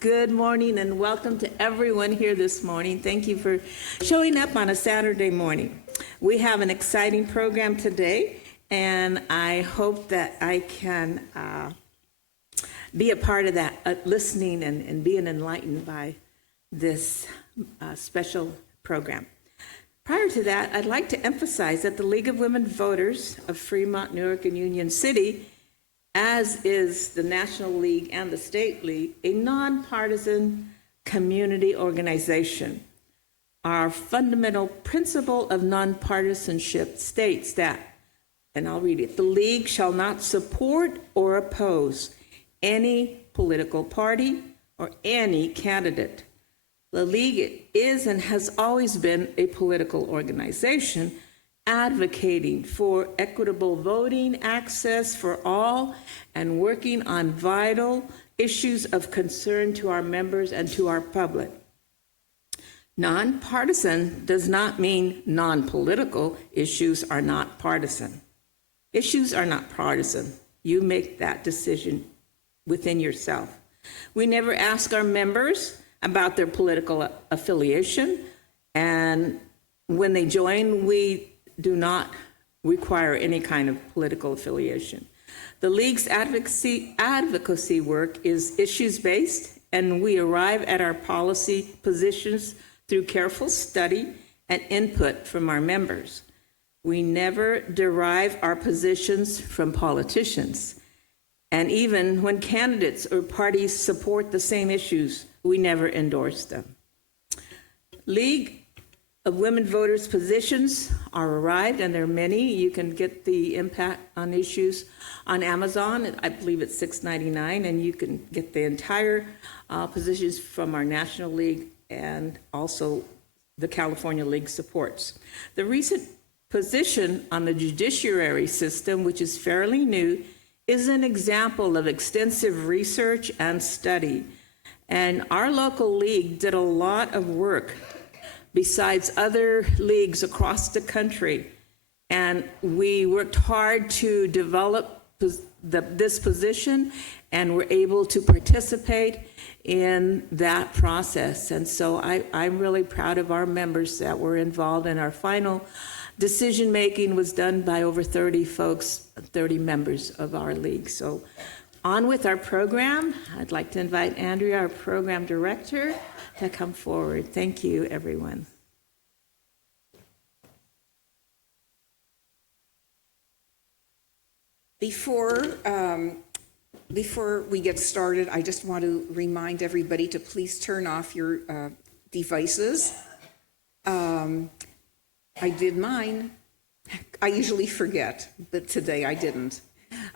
Good morning and welcome to everyone here this morning. Thank you for showing up on a Saturday morning. We have an exciting program today, and I hope that I can be a part of that, listening and being enlightened by this special program. Prior to that, I'd like to emphasize that the League of Women Voters of Fremont-Newark-Union City, as is the National League and the State League, a nonpartisan community organization. Our fundamental principle of nonpartisanship states that, and I'll read it, the League shall not support or oppose any political party or any candidate. The League is and has always been a political organization advocating for equitable voting access for all and working on vital issues of concern to our members and to our public. Nonpartisan does not mean non-political. Issues are not partisan. Issues are not partisan. You make that decision within yourself. We never ask our members about their political affiliation, and when they join, we do not require any kind of political affiliation. The League's advocacy work is issues-based, and we arrive at our policy positions through careful study and input from our members. We never derive our positions from politicians. And even when candidates or parties support the same issues, we never endorse them. League of Women Voters positions are arrived, and there are many. You can get the impact on issues on Amazon. I believe it's $6.99, and you can get the entire positions from our National League and also the California League supports. The recent position on the judiciary system, which is fairly new, is an example of extensive research and study. And our local league did a lot of work besides other leagues across the country. And we worked hard to develop this position, and were able to participate in that process. And so I'm really proud of our members that were involved, and our final decision-making was done by over 30 folks, 30 members of our league. So on with our program. I'd like to invite Andrea, our program director, to come forward. Thank you, everyone. Before we get started, I just want to remind everybody to please turn off your devices. I did mine. I usually forget, but today I didn't.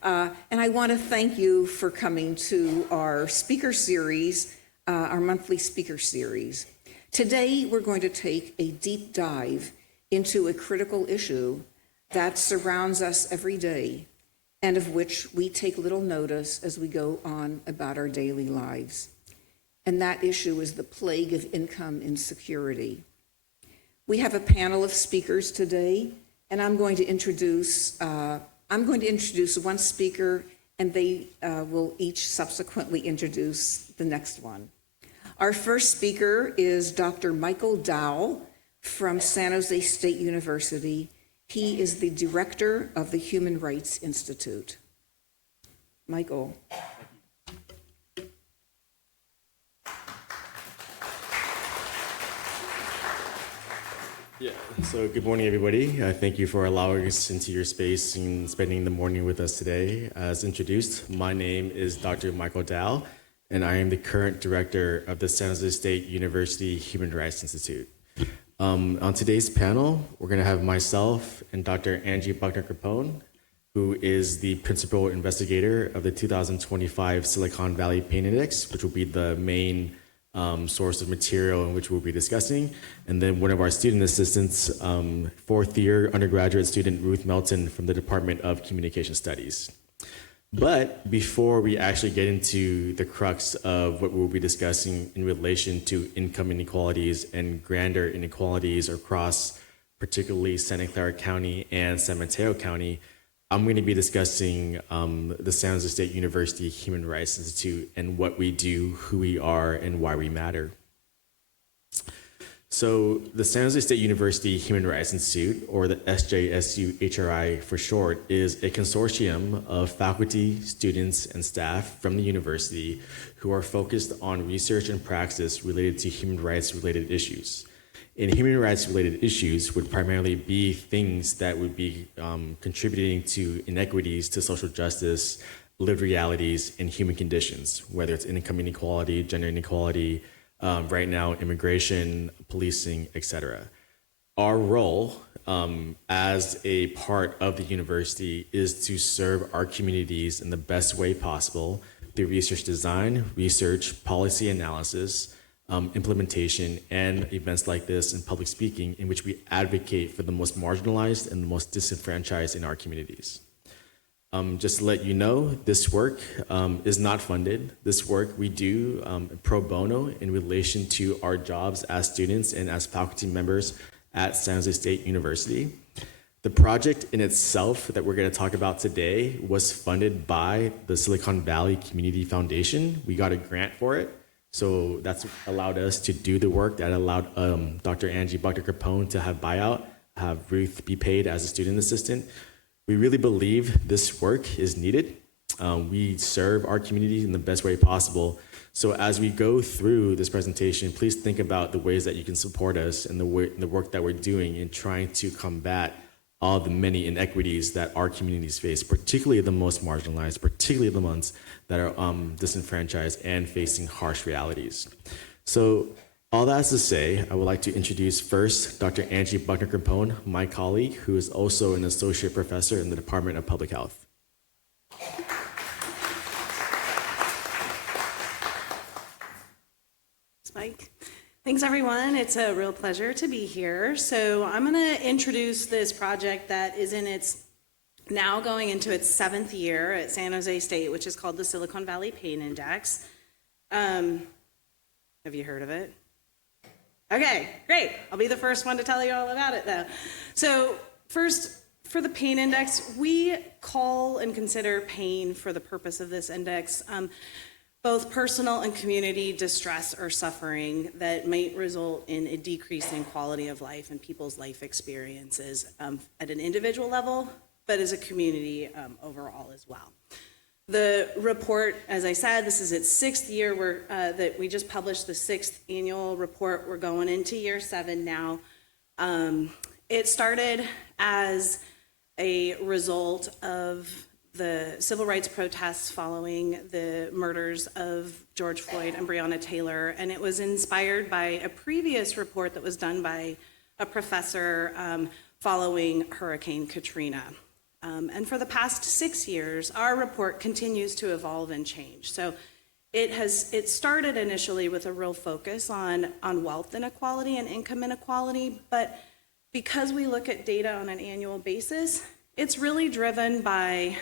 And I want to thank you for coming to our speaker series, our monthly speaker series. Today, we're going to take a deep dive into a critical issue that surrounds us every day, and of which we take little notice as we go on about our daily lives. And that issue is the plague of income insecurity. We have a panel of speakers today, and I'm going to introduce one speaker, and they will each subsequently introduce the next one. Our first speaker is Dr. Michael Dowell from San Jose State University. He is the director of the Human Rights Institute. Michael. Yeah, so good morning, everybody. Thank you for allowing us into your space and spending the morning with us today. As introduced, my name is Dr. Michael Dowell, and I am the current director of the San Jose State University Human Rights Institute. On today's panel, we're going to have myself and Dr. Anji Buckner-Capone, who is the principal investigator of the 2025 Silicon Valley Pain Index, which will be the main source of material in which we'll be discussing. And then one of our student assistants, fourth year undergraduate student Ruth Melton from the Department of Communication Studies. But before we actually get into the crux of what we'll be discussing in relation to income inequalities and grander inequalities across particularly Santa Clara County and San Mateo County, I'm going to be discussing the San Jose State University Human Rights Institute and what we do, who we are, and why we matter. So the San Jose State University Human Rights Institute, or the SJSU-HRI for short, is a consortium of faculty, students, and staff from the university who are focused on research and praxis related to human rights-related issues. And human rights-related issues would primarily be things that would be contributing to inequities to social justice, lived realities, and human conditions, whether it's income inequality, gender inequality, right now, immigration, policing, etc. Our role as a part of the university is to serve our communities in the best way possible through research design, research, policy analysis, implementation, and events like this and public speaking in which we advocate for the most marginalized and the most disenfranchised in our communities. Just to let you know, this work is not funded. This work we do pro bono in relation to our jobs as students and as faculty members at San Jose State University. The project in itself that we're going to talk about today was funded by the Silicon Valley Community Foundation. We got a grant for it, so that's allowed us to do the work that allowed Dr. Anji Buckner-Capone to have buyout, have Ruth be paid as a student assistant. We really believe this work is needed. We serve our community in the best way possible. So as we go through this presentation, please think about the ways that you can support us and the work that we're doing in trying to combat all the many inequities that our communities face, particularly the most marginalized, particularly the ones that are disenfranchised and facing harsh realities. So all that is to say, I would like to introduce first Dr. Anji Buckner-Capone, my colleague, who is also an associate professor in the Department of Public Health. Mike. Thanks, everyone. It's a real pleasure to be here. So I'm going to introduce this project that is in its now going into its 7th year at San Jose State, which is called the Silicon Valley Pain Index. Have you heard of it? Okay, great. I'll be the first one to tell you all about it, though. So first, for the pain index, we call and consider pain for the purpose of this index both personal and community distress or suffering that might result in a decrease in quality of life and people's life experiences at an individual level, but as a community overall as well. The report, as I said, this is its 6th year that we just published the 6th annual report. We're going into year 7 now. It started as a result of the civil rights protests following the murders of George Floyd and Breonna Taylor, and it was inspired by a previous report that was done by a professor following Hurricane Katrina. And for the past 6 years, our report continues to evolve and change. So it started initially with a real focus on wealth inequality and income inequality, but because we look at data on an annual basis, it's really driven by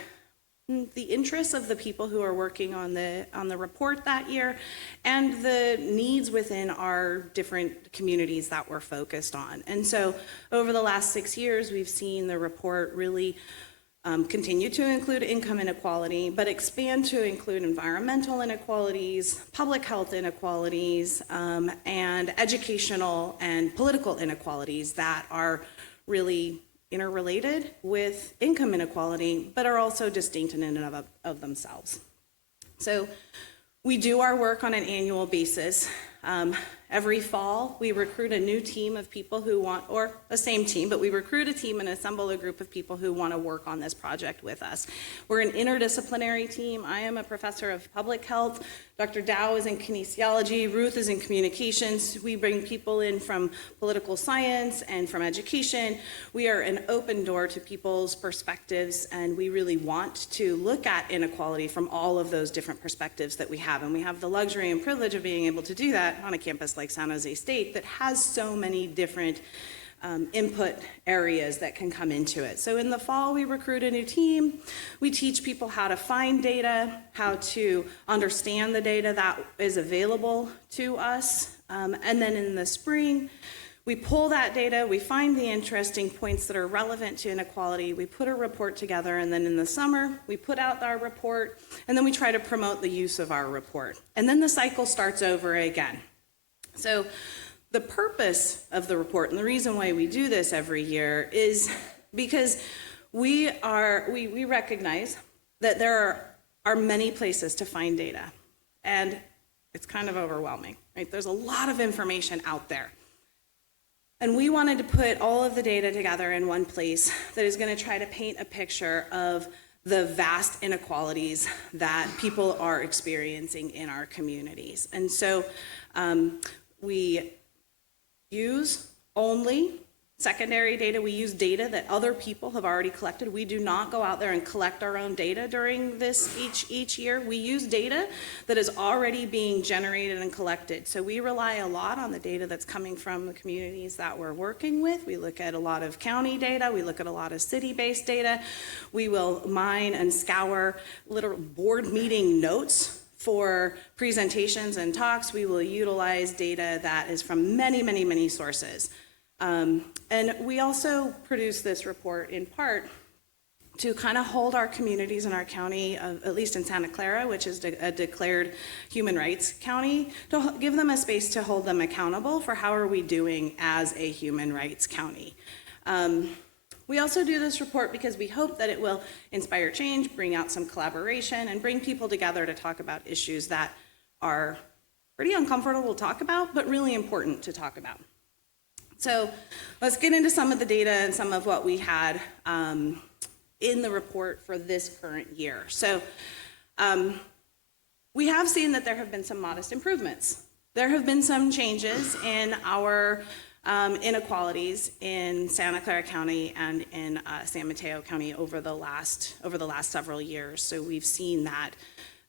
the interests of the people who are working on the report that year and the needs within our different communities that we're focused on. And so over the last 6 years, we've seen the report really continue to include income inequality, but expand to include environmental inequalities, public health inequalities, and educational and political inequalities that are really interrelated with income inequality, but are also distinct in and of themselves. So we do our work on an annual basis. Every fall, we recruit a new team of people who want, or the same team, but we recruit a team and assemble a group of people who want to work on this project with us. We're an interdisciplinary team. I am a professor of public health. Dr. Dow is in kinesiology. Ruth is in communications. We bring people in from political science and from education. We are an open door to people's perspectives, and we really want to look at inequality from all of those different perspectives that we have. And we have the luxury and privilege of being able to do that on a campus like San Jose State that has so many different input areas that can come into it. So in the fall, we recruit a new team. We teach people how to find data, how to understand the data that is available to us. And then in the spring, We pull that data, we find the interesting points that are relevant to inequality, we put a report together, and then in the summer, we put out our report, and then we try to promote the use of our report. And then the cycle starts over again. So the purpose of the report, and the reason why we do this every year, is because we recognize that there are many places to find data, and it's kind of overwhelming, right? There's a lot of information out there. And we wanted to put all of the data together in one place that is going to try to paint a picture of the vast inequalities that people are experiencing in our communities. And so we use only secondary data. We use data that other people have already collected. We do not go out there and collect our own data during this each year. We use data that is already being generated and collected. So we rely a lot on the data that's coming from the communities that we're working with. We look at a lot of county data. We look at a lot of city-based data. We will mine and scour literal board meeting notes for presentations and talks. We will utilize data that is from many, many, many sources. And we also produce this report in part to kind of hold our communities in our county, at least in Santa Clara, which is a declared human rights county, to give them a space to hold them accountable for how are we doing as a human rights county. We also do this report because we hope that it will inspire change, bring out some collaboration, and bring people together to talk about issues that are pretty uncomfortable to talk about, but really important to talk about. So let's get into some of the data and some of what we had in the report for this current year. So we have seen that there have been some modest improvements. There have been some changes in our inequalities in Santa Clara County and in San Mateo County over the last several years. So we've seen that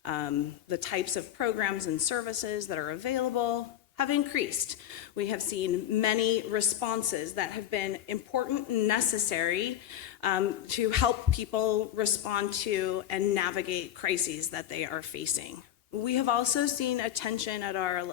the types of programs and services that are available have increased. We have seen many responses that have been important and necessary to help people respond to and navigate crises that they are facing. We have also seen attention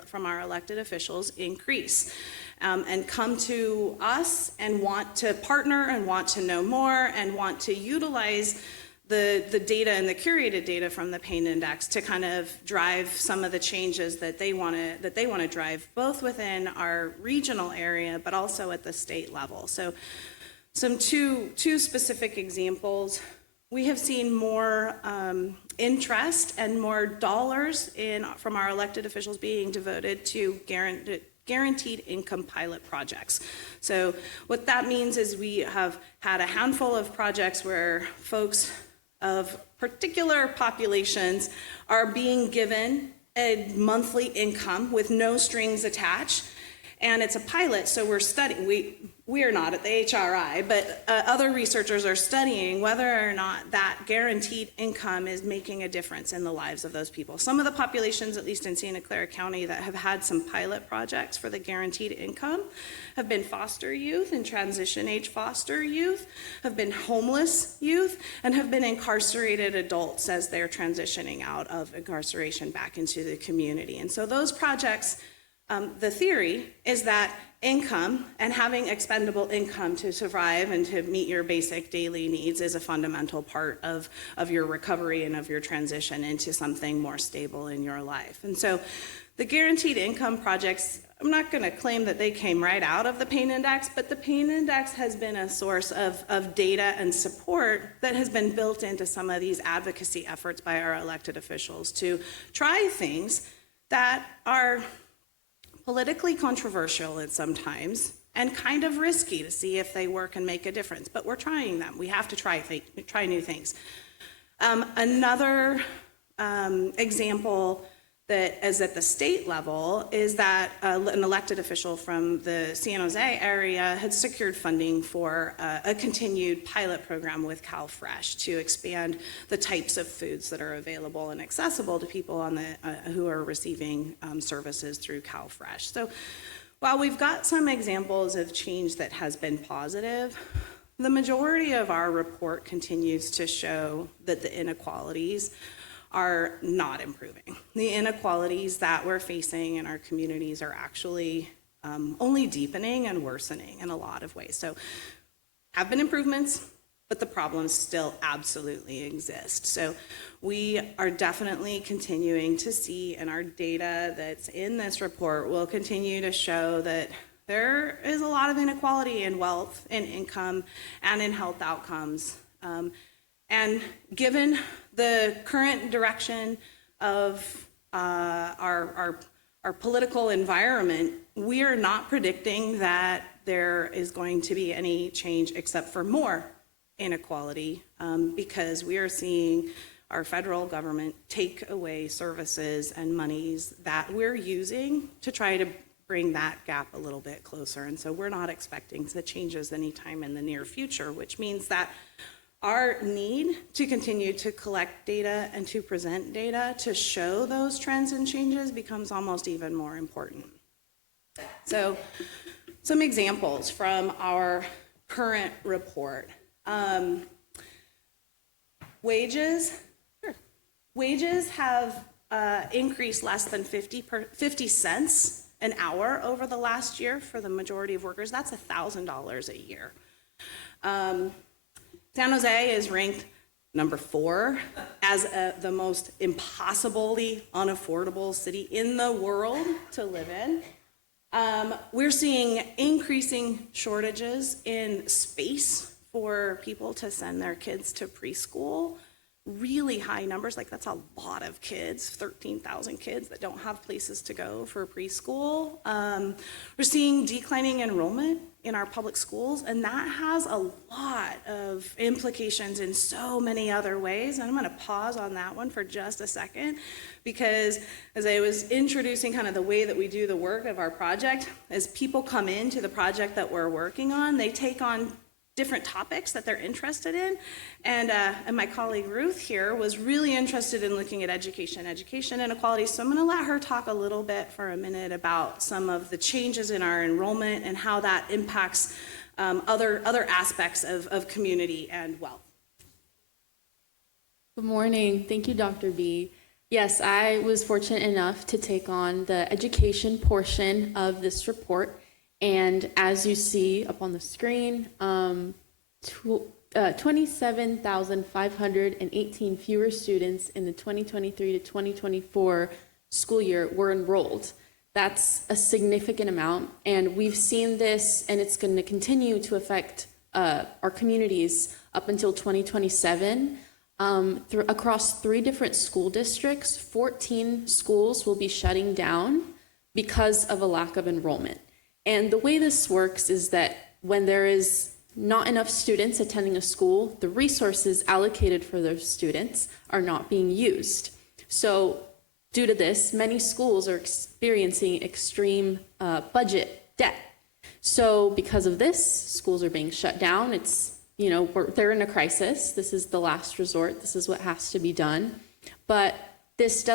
from our elected officials increase and come to us and want to partner and want to know more and want to utilize the data and the curated data from the Pain Index to kind of drive some of the changes that they want to drive, both within our regional area, but also at the state level. So some two specific examples. We have seen more interest and more dollars from our elected officials being devoted to guaranteed income pilot projects. So what that means is we have had a handful of projects where folks of particular populations are being given a monthly income with no strings attached, and it's a pilot, so we're studying, we are not at the HRI, but other researchers are studying whether or not that guaranteed income is making a difference in the lives of those people. Some of the populations, at least in Santa Clara County, that have had some pilot projects for the guaranteed income have been foster youth and transition age foster youth, have been homeless youth, and have been incarcerated adults as they're transitioning out of incarceration back into the community. And so those projects, the theory is that income and having expendable income to survive and to meet your basic daily needs is a fundamental part of your recovery and of your transition into something more stable in your life. And so the guaranteed income projects, I'm not going to claim that they came right out of the Pain Index, but the Pain Index has been a source of data and support that has been built into some of these advocacy efforts by our elected officials to try things that are politically controversial at sometimes and kind of risky to see if they work and make a difference, but we're trying them. We have to try new things. Another example that is at the state level is that an elected official from the San Jose area had secured funding for a continued pilot program with CalFresh to expand the types of foods that are available and accessible to people who are receiving services through CalFresh. So while we've got some examples of change that has been positive, the majority of our report continues to show that the inequalities are not improving. The inequalities that we're facing in our communities are actually only deepening and worsening in a lot of ways. So have been improvements, but the problems still absolutely exist. So we are definitely continuing to see, and our data that's in this report will continue to show that there is a lot of inequality in wealth, in income, and in health outcomes. And given the current direction of our political environment, we are not predicting that there is going to be any change except for more inequality, because we are seeing our federal government take away services and monies that we're using to try to bring that gap a little bit closer. And so we're not expecting the changes anytime in the near future, which means that our need to continue to collect data and to present data to show those trends and changes becomes almost even more important. So some examples from our current report. Wages have increased less than 50 cents an hour over the last year for the majority of workers. That's $1,000 a year. San Jose is ranked number 4 as the most impossibly unaffordable city in the world to live in. We're seeing increasing shortages in space for people to send their kids to preschool. Really high numbers, like that's a lot of kids, 13,000 kids that don't have places to go for preschool. We're seeing declining enrollment in our public schools, and that has a lot of implications in so many other ways. And I'm gonna pause on that one for just a second, because as I was introducing kind of the way that we do the work of our project, as people come into the project that we're working on, they take on different topics that they're interested in. And my colleague Ruth here was really interested in looking at education inequality. So I'm gonna let her talk a little bit for a minute about some of the changes in our enrollment and how that impacts other aspects of community and wealth. Good morning. Thank you, Dr. B. Yes, I was fortunate enough to take on the education portion of this report. And as you see up on the screen, 27,518 fewer students in the 2023 to 2024 school year were enrolled. That's a significant amount, and we've seen this, and it's going to continue to affect our communities up until 2027. Across 3 different school districts, 14 schools will be shutting down because of a lack of enrollment. And the way this works is that when there is not enough students attending a school, the resources allocated for those students are not being used. So due to this, many schools are experiencing extreme budget debt. So because of this, schools are being shut down. It's, they're in a crisis. This is the last resort. This is what has to be done. But this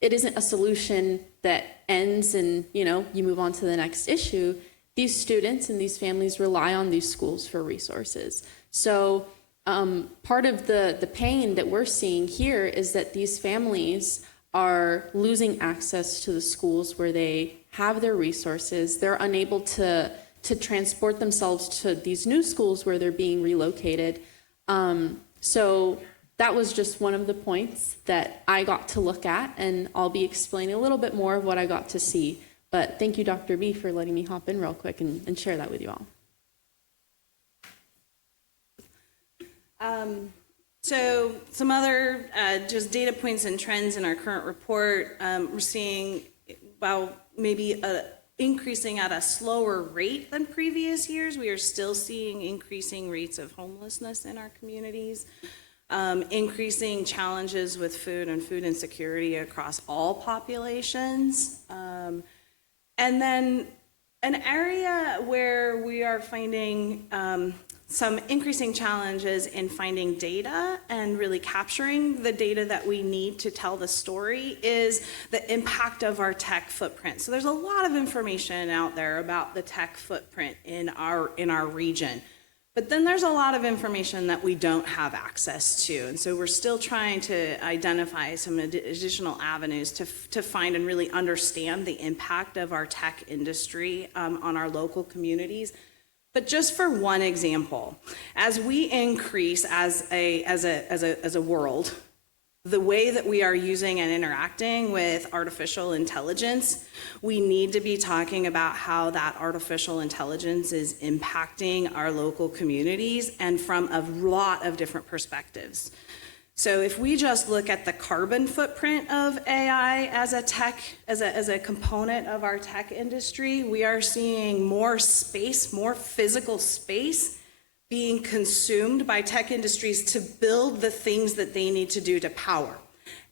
it isn't a solution that ends and, you move on to the next issue. These students and these families rely on these schools for resources. So part of the pain that we're seeing here is that these families are losing access to the schools where they have their resources. They're unable to transport themselves to these new schools where they're being relocated. So that was just one of the points that I got to look at, and I'll be explaining a little bit more of what I got to see. But thank you, Dr. B, for letting me hop in real quick and share that with you all. So some other just data points and trends in our current report. We're seeing, maybe increasing at a slower rate than previous years. We are still seeing increasing rates of homelessness in our communities. Increasing challenges with food and food insecurity across all populations. And then an area where we are finding some increasing challenges in finding data and really capturing the data that we need to tell the story is the impact of our tech footprint. So there's a lot of information out there about the tech footprint in our region. But then there's a lot of information that we don't have access to. And so we're still trying to identify some additional avenues to find and really understand the impact of our tech industry on our local communities. But just for one example, as we increase as a world, the way that we are using and interacting with artificial intelligence, we need to be talking about how that artificial intelligence is impacting our local communities and from a lot of different perspectives. So if we just look at the carbon footprint of AI as a component of our tech industry, we are seeing more space, more physical space being consumed by tech industries to build the things that they need to do to power.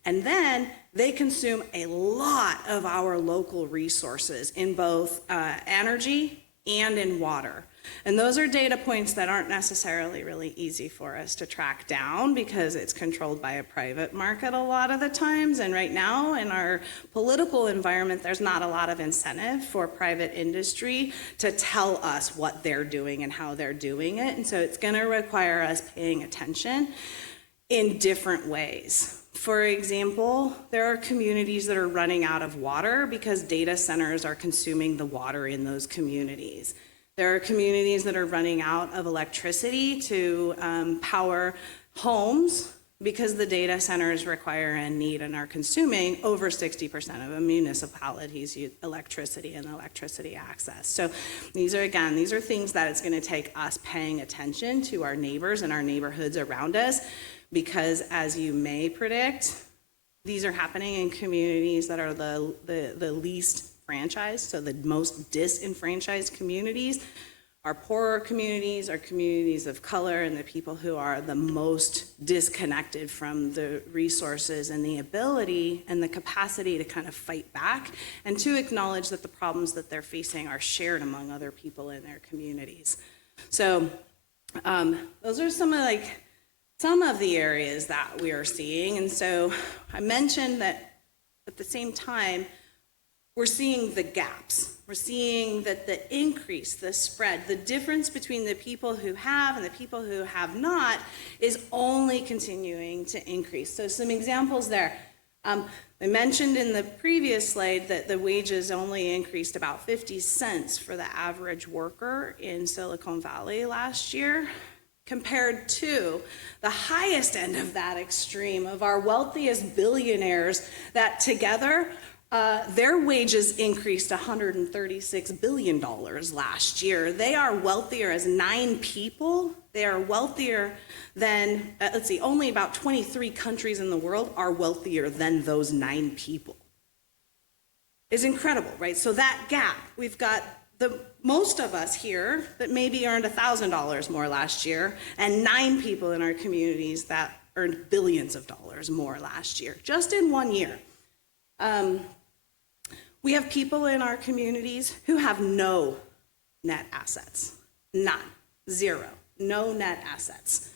And then they consume a lot of our local resources in both energy and in water. And those are data points that aren't necessarily really easy for us to track down because it's controlled by a private market a lot of the times. And right now in our political environment, there's not a lot of incentive for private industry to tell us what they're doing and how they're doing it. And so it's going to require us paying attention in different ways. For example, there are communities that are running out of water because data centers are consuming the water in those communities. There are communities that are running out of electricity to power homes because the data centers require and need and are consuming over 60% of a municipality's electricity and electricity access. So these are things that it's going to take us paying attention to our neighbors and our neighborhoods around us, because as you may predict, these are happening in communities that are the least franchised, so the most disenfranchised communities, our poorer communities, our communities of color, and the people who are the most disconnected from the resources and the ability and the capacity to kind of fight back and to acknowledge that the problems that they're facing are shared among other people in their communities. So those are some of the areas that we are seeing. And so I mentioned that at the same time, we're seeing the gaps. We're seeing that the increase, the spread, the difference between the people who have and the people who have not is only continuing to increase. So some examples there. I mentioned in the previous slide that the wages only increased about 50 cents for the average worker in Silicon Valley last year, compared to the highest end of that extreme of our wealthiest billionaires that together their wages increased $136 billion last year. They are wealthier as 9 people. They are wealthier than, only about 23 countries in the world are wealthier than those 9 people. It's incredible, right? So that gap, we've got most of us here that maybe earned $1,000 more last year, and 9 people in our communities that earned billions of dollars more last year, just in 1 year. We have people in our communities who have no net assets, none, zero, no net assets.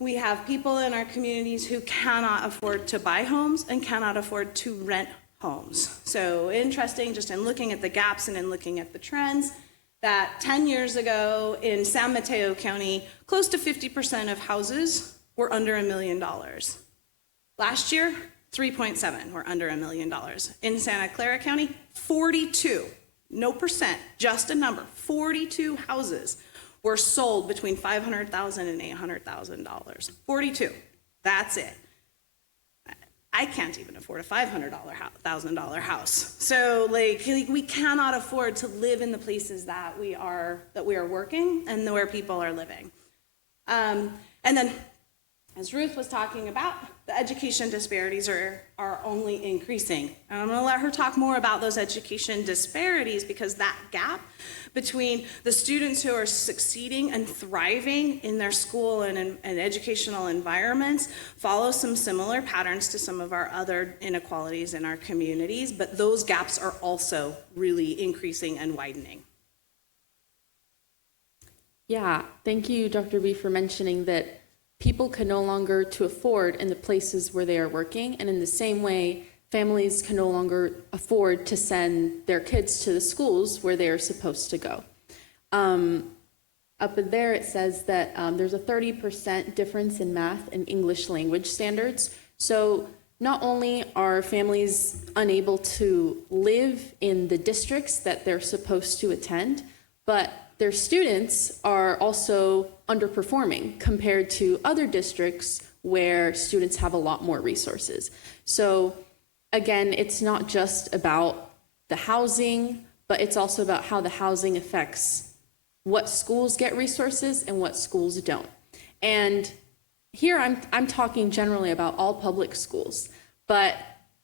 We have people in our communities who cannot afford to buy homes and cannot afford to rent homes. So interesting, just in looking at the gaps and in looking at the trends, that 10 years ago in San Mateo County, close to 50% of houses were under $1 million. Last year, 3.7 were under $1 million. In Santa Clara County, 42, no percent, just a number, 42 houses were sold between $500,000 and $800,000. 42, that's it. I can't even afford a $500,000 house. So we cannot afford to live in the places that we are working and where people are living. And then, as Ruth was talking about, the education disparities are only increasing. And I'm going to let her talk more about those education disparities, because that gap between the students who are succeeding and thriving in their school and educational environments follows some similar patterns to some of our other inequalities in our communities, but those gaps are also really increasing and widening. Yeah, thank you, Dr. B, for mentioning that people can no longer to afford in the places where they are working, and in the same way, families can no longer afford to send their kids to the schools where they are supposed to go. up there it says that there's a 30% difference in math and English language standards. So not only are families unable to live in the districts that they're supposed to attend, but their students are also underperforming compared to other districts where students have a lot more resources. So again, it's not just about the housing, but it's also about how the housing affects what schools get resources and what schools don't. And here I'm talking generally about all public schools, but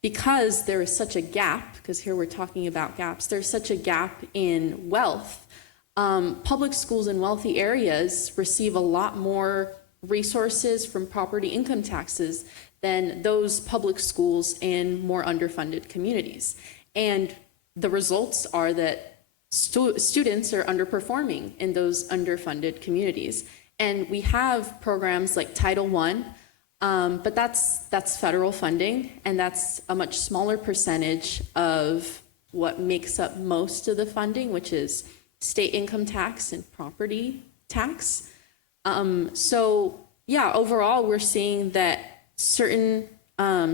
because there is such a gap, because here we're talking about gaps, there's such a gap in wealth. Public schools in wealthy areas receive a lot more resources from property income taxes than those public schools in more underfunded communities. And the results are that students are underperforming in those underfunded communities. And we have programs like Title I, but that's federal funding, and that's a much smaller percentage of what makes up most of the funding, which is state income tax and property tax. So yeah, overall, we're seeing that certain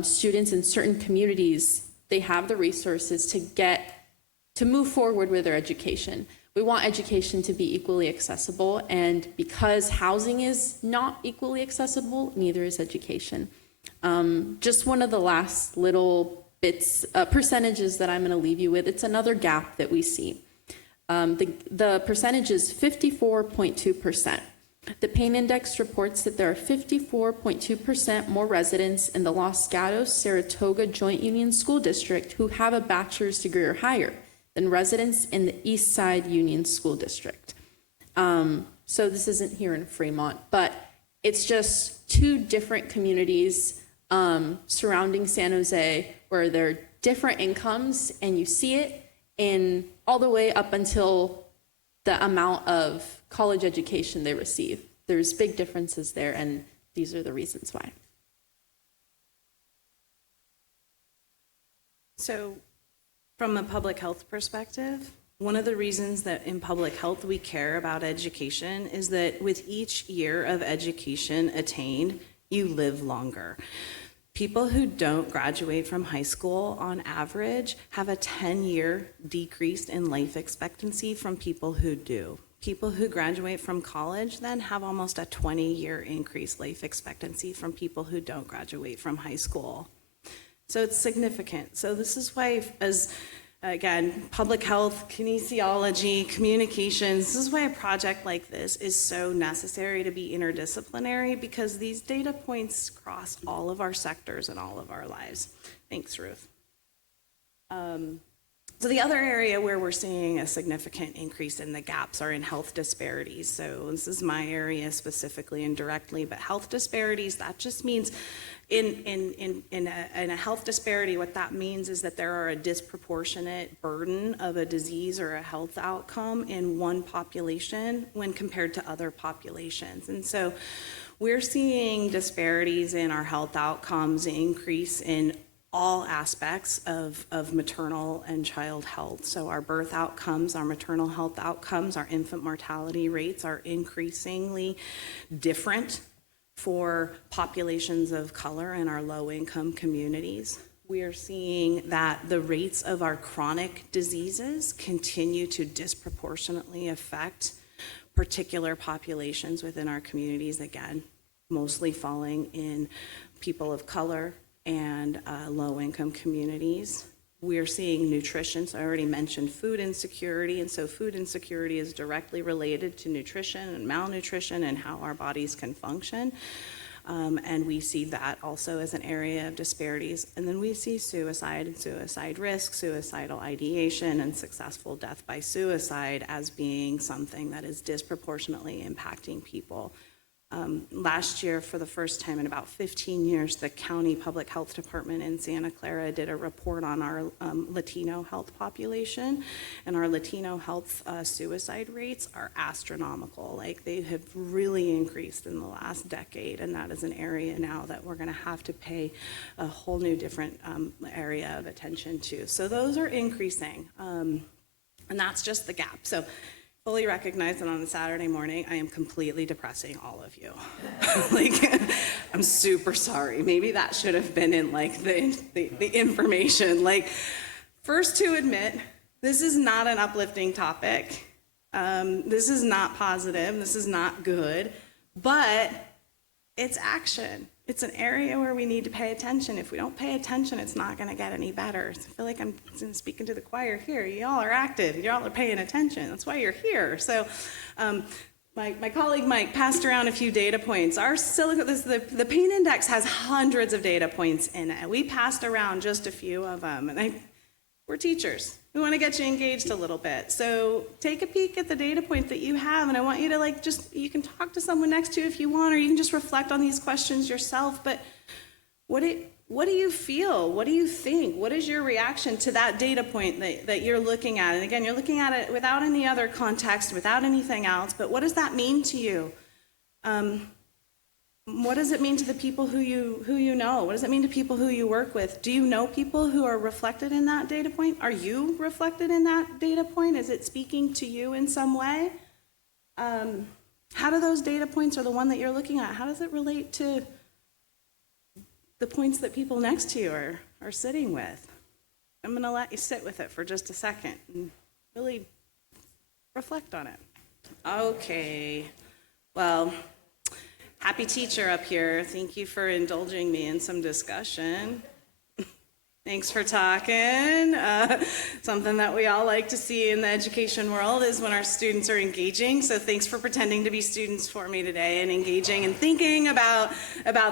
students in certain communities, they have the resources to move forward with their education. We want education to be equally accessible, and because housing is not equally accessible, neither is education. Just one of the last little bits, percentages that I'm going to leave you with, it's another gap that we see. The percentage is 54.2%. The Pain Index reports that there are 54.2% more residents in the Los Gatos-Saratoga Joint Union School District who have a bachelor's degree or higher than residents in the East Side Union School District. So this isn't here in Fremont, but it's just two different communities surrounding San Jose where there are different incomes, and you see it in all the way up until the amount of college education they receive. There's big differences there, and these are the reasons why. So from a public health perspective, one of the reasons that in public health we care about education is that with each year of education attained, you live longer. People who don't graduate from high school on average have a 10-year decrease in life expectancy from people who do. People who graduate from college then have almost a 20-year increased life expectancy from people who don't graduate from high school. So it's significant. So this is why, as again, public health, kinesiology, communications, this is why a project like this is so necessary to be interdisciplinary, because these data points cross all of our sectors and all of our lives. Thanks, Ruth. So the other area where we're seeing a significant increase in the gaps are in health disparities. So this is my area specifically and directly, but health disparities, that just means in a health disparity, what that means is that there are a disproportionate burden of a disease or a health outcome in one population when compared to other populations. And so we're seeing disparities in our health outcomes increase in all aspects of maternal and child health. So our birth outcomes, our maternal health outcomes, our infant mortality rates are increasingly different for populations of color in our low-income communities. We are seeing that the rates of our chronic diseases continue to disproportionately affect particular populations within our communities, again, mostly falling in people of color and low-income communities. We're seeing nutrition, so I already mentioned food insecurity, and so food insecurity is directly related to nutrition and malnutrition and how our bodies can function. And we see that also as an area of disparities. And then we see suicide and suicide risk, suicidal ideation, and successful death by suicide as being something that is disproportionately impacting people. Last year, for the first time in about 15 years, the county public health department in Santa Clara did a report on our Latino health population, and our Latino health suicide rates are astronomical. Like, they have really increased in the last decade, and that is an area now that we're going to have to pay a whole new different area of attention to. So those are increasing, and that's just the gap. So fully recognize that on a Saturday morning, I am completely depressing all of you. Like, I'm super sorry. Maybe that should have been in like the information. Like, first to admit, this is not an uplifting topic. This is not positive. This is not good, but it's action. It's an area where we need to pay attention. If we don't pay attention, it's not going to get any better. I feel like I'm speaking to the choir here. Y'all are active. Y'all are paying attention. That's why you're here. So my colleague Mike passed around a few data points. Our the pain index has hundreds of data points in it. We passed around just a few of them. And we're teachers. We want to get you engaged a little bit. So take a peek at the data point that you have, and I want you to you can talk to someone next to you if you want, or you can just reflect on these questions yourself. But what do you feel? What do you think? What is your reaction to that data point that you're looking at? And again, you're looking at it without any other context, without anything else, but what does that mean to you? What does it mean to the people who you know? What does it mean to people who you work with? Do you know people who are reflected in that data point? Are you reflected in that data point? Is it speaking to you in some way? How do those data points, or the one that you're looking at, how does it relate to the points that people next to you are sitting with? I'm going to let you sit with it for just a second and really reflect on it. Okay, well, happy teacher up here. Thank you for indulging me in some discussion. Thanks for talking. Something that we all like to see in the education world is when our students are engaging. So thanks for pretending to be students for me today and engaging and thinking about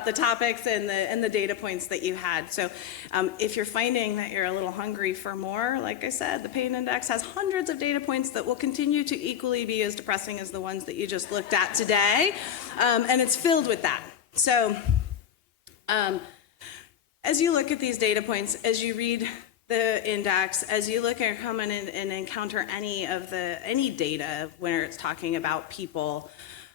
the topics and the data points that you had. So if you're finding that you're a little hungry for more, like I said, the pain index has hundreds of data points that will continue to equally be as depressing as the ones that you just looked at today. And it's filled with that. So as you look at these data points, as you read the index, as you look and come in and encounter any data where it's talking about people,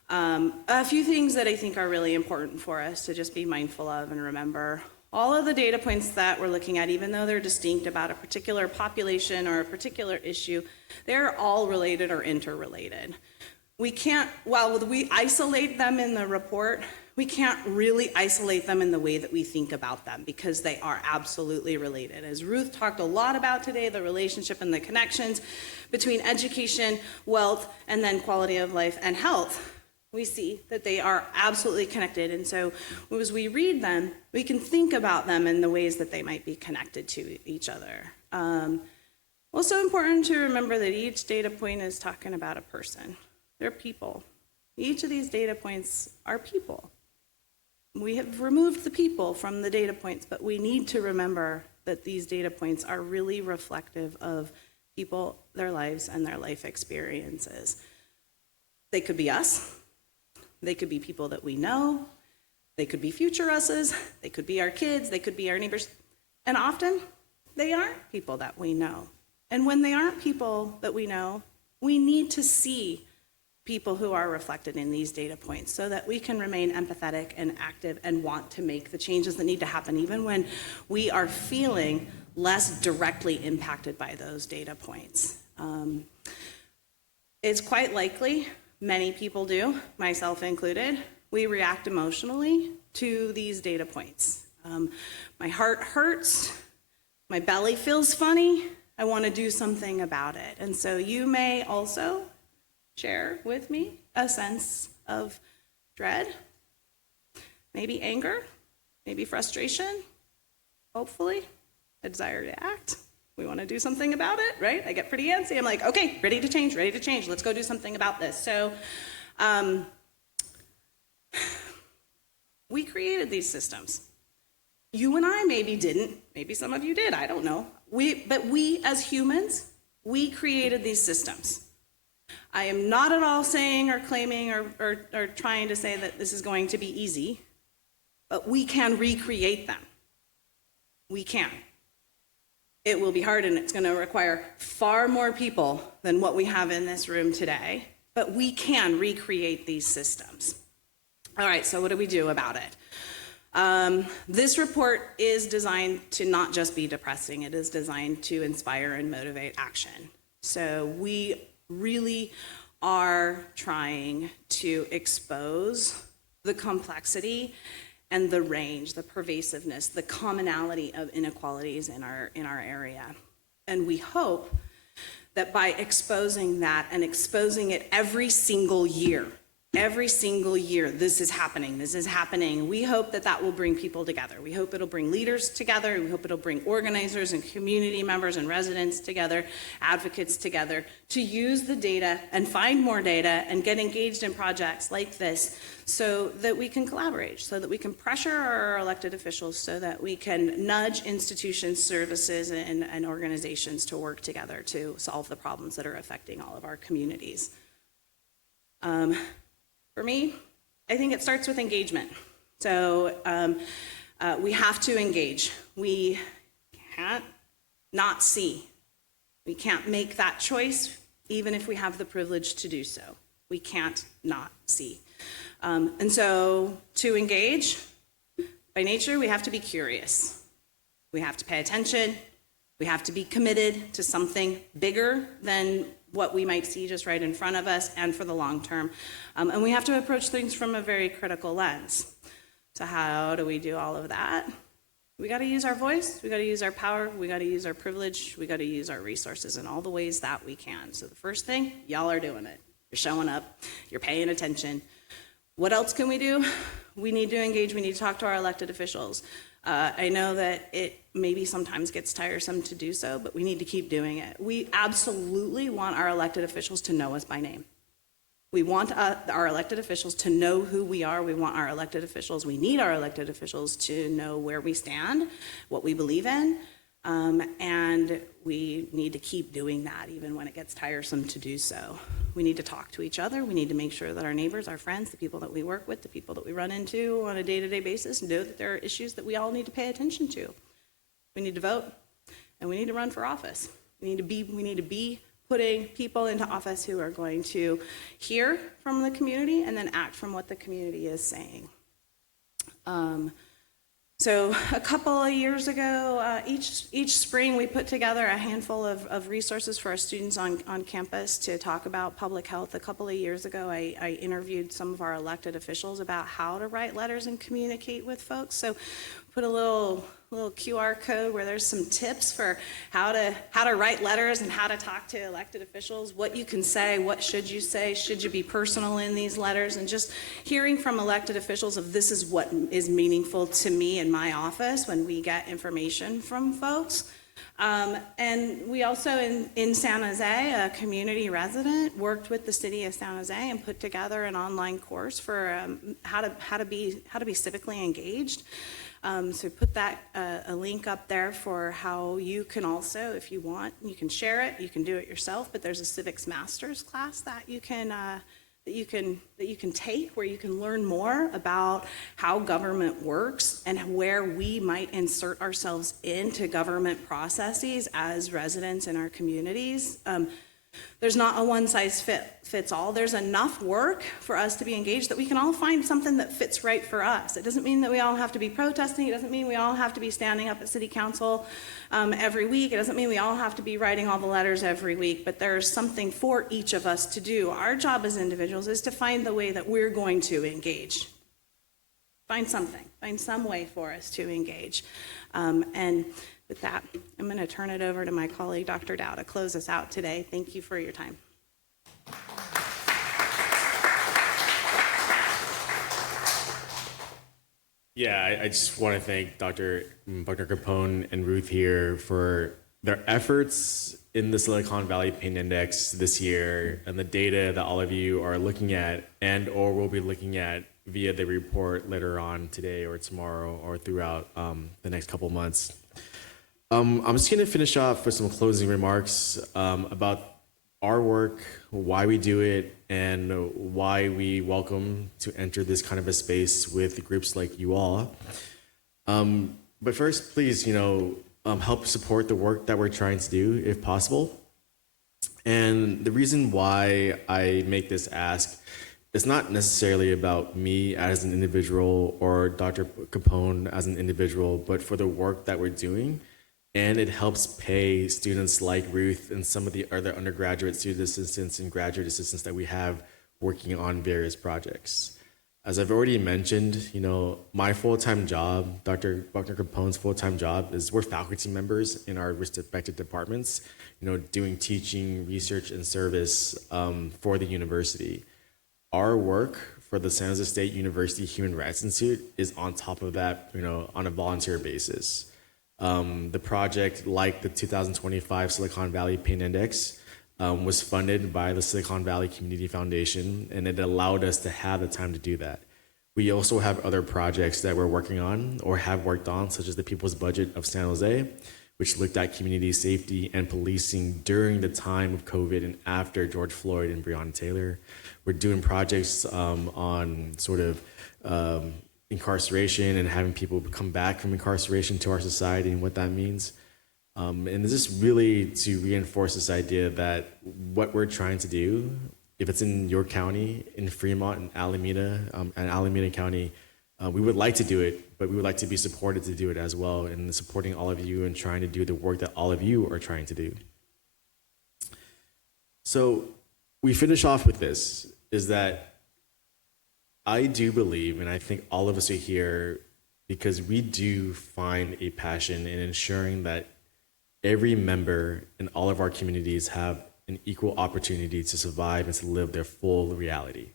a few things that I think are really important for us to just be mindful of and remember. All of the data points that we're looking at, even though they're distinct about a particular population or a particular issue, they're all related or interrelated. We can't, while we isolate them in the report, we can't really isolate them in the way that we think about them, because they are absolutely related. As Ruth talked a lot about today, the relationship and the connections between education, wealth, and then quality of life and health, we see that they are absolutely connected. And so as we read them, we can think about them in the ways that they might be connected to each other. Also important to remember that each data point is talking about a person. They're people. Each of these data points are people. We have removed the people from the data points, but we need to remember that these data points are really reflective of people, their lives, and their life experiences. They could be us. They could be people that we know. They could be future us's. They could be our kids. They could be our neighbors. And often, they aren't people that we know. And when they aren't people that we know, we need to see people who are reflected in these data points so that we can remain empathetic and active and want to make the changes that need to happen, even when we are feeling less directly impacted by those data points. It's quite likely, many people do, myself included, we react emotionally to these data points. My heart hurts, my belly feels funny, I want to do something about it. And so you may also share with me a sense of dread, maybe anger, maybe frustration, hopefully a desire to act. We want to do something about it, right? I get pretty antsy. I'm like, okay, ready to change. Let's go do something about this. So we created these systems. You and I maybe didn't. Maybe some of you did. I don't know. But we as humans, we created these systems. I am not at all saying or claiming or trying to say that this is going to be easy, but we can recreate them. We can. It will be hard, and it's going to require far more people than what we have in this room today, but we can recreate these systems. All right, so what do we do about it? This report is designed to not just be depressing. It is designed to inspire and motivate action. So we really are trying to expose the complexity and the range, the pervasiveness, the commonality of inequalities in our area. And we hope that by exposing that and exposing it every single year, this is happening. We hope that that will bring people together. We hope it'll bring leaders together. We hope it'll bring organizers and community members and residents together, advocates together, to use the data and find more data and get engaged in projects like this so that we can collaborate, so that we can pressure our elected officials, so that we can nudge institutions, services, and organizations to work together to solve the problems that are affecting all of our communities. For me, I think it starts with engagement. So we have to engage. We can't not see. We can't make that choice, even if we have the privilege to do so. We can't not see. And so to engage, by nature, we have to be curious. We have to pay attention. We have to be committed to something bigger than what we might see just right in front of us and for the long term. And we have to approach things from a very critical lens. So how do we do all of that? We got to use our voice, we got to use our power, we got to use our privilege, we got to use our resources in all the ways that we can. So the first thing, y'all are doing it. You're showing up, you're paying attention. What else can we do? We need to engage, we need to talk to our elected officials. I know that it maybe sometimes gets tiresome to do so, but we need to keep doing it. We absolutely want our elected officials to know us by name. We want our elected officials to know who we are. We want our elected officials, we need our elected officials to know where we stand, what we believe in, and we need to keep doing that even when it gets tiresome to do so. We need to talk to each other. We need to make sure that our neighbors, our friends, the people that we work with, the people that we run into on a day-to-day basis know that there are issues that we all need to pay attention to. We need to vote, and we need to run for office. We need to be putting people into office who are going to hear from the community and then act from what the community is saying. So a couple of years ago, each spring we put together a handful of resources for our students on campus to talk about public health. A couple of years ago, I interviewed some of our elected officials about how to write letters and communicate with folks. So put a little QR code where there's some tips for how to write letters and how to talk to elected officials, what you can say, what should you say, should you be personal in these letters, and just hearing from elected officials of this is what is meaningful to me in my office when we get information from folks. And we also in San Jose, a community resident worked with the city of San Jose and put together an online course for how to be civically engaged. So put that a link up there for how you can also, if you want, you can share it, you can do it yourself, but there's a civics master's class that you can take where you can learn more about how government works and where we might insert ourselves into government processes as residents in our communities. There's not a one-size-fits all. There's enough work for us to be engaged that we can all find something that fits right for us. It doesn't mean that we all have to be protesting. It doesn't mean we all have to be standing up at city council every week. It doesn't mean we all have to be writing all the letters every week, but there's something for each of us to do. Our job as individuals is to find the way that we're going to engage. Find some way for us to engage. And with that, I'm going to turn it over to my colleague, Dr. Dow, to close us out today. Thank you for your time. Yeah, I just want to thank Dr. Buckner-Capone and Ruth here for their efforts in the Silicon Valley Pain Index this year and the data that all of you are looking at and or will be looking at via the report later on today or tomorrow or throughout the next couple months. I'm just going to finish off with some closing remarks about our work, why we do it, and why we welcome to enter this kind of a space with groups like you all. But first, please, help support the work that we're trying to do, if possible. And the reason why I make this ask is not necessarily about me as an individual or Dr. Capone as an individual, but for the work that we're doing. and it helps pay students like Ruth and some of the other undergraduate student assistants and graduate assistants that we have working on various projects. As I've already mentioned, my full-time job, Dr. Buckner-Capone's full-time job is we're faculty members in our respective departments, doing teaching, research, and service for the university. Our work for the San Jose State University Human Rights Institute is on top of that, on a volunteer basis. The project, like the 2025 Silicon Valley Pain Index, was funded by the Silicon Valley Community Foundation, and it allowed us to have the time to do that. We also have other projects that we're working on or have worked on, such as the People's Budget of San Jose, which looked at community safety and policing during the time of COVID and after George Floyd and Breonna Taylor. We're doing projects on sort of incarceration and having people come back from incarceration to our society and what that means. And this is really to reinforce this idea that what we're trying to do, if it's in your county, in Fremont and Alameda County, we would like to do it, but we would like to be supported to do it as well, and supporting all of you and trying to do the work that all of you are trying to do. So we finish off with this, is that I do believe, and I think all of us are here because we do find a passion in ensuring that every member in all of our communities have an equal opportunity to survive and to live their full reality,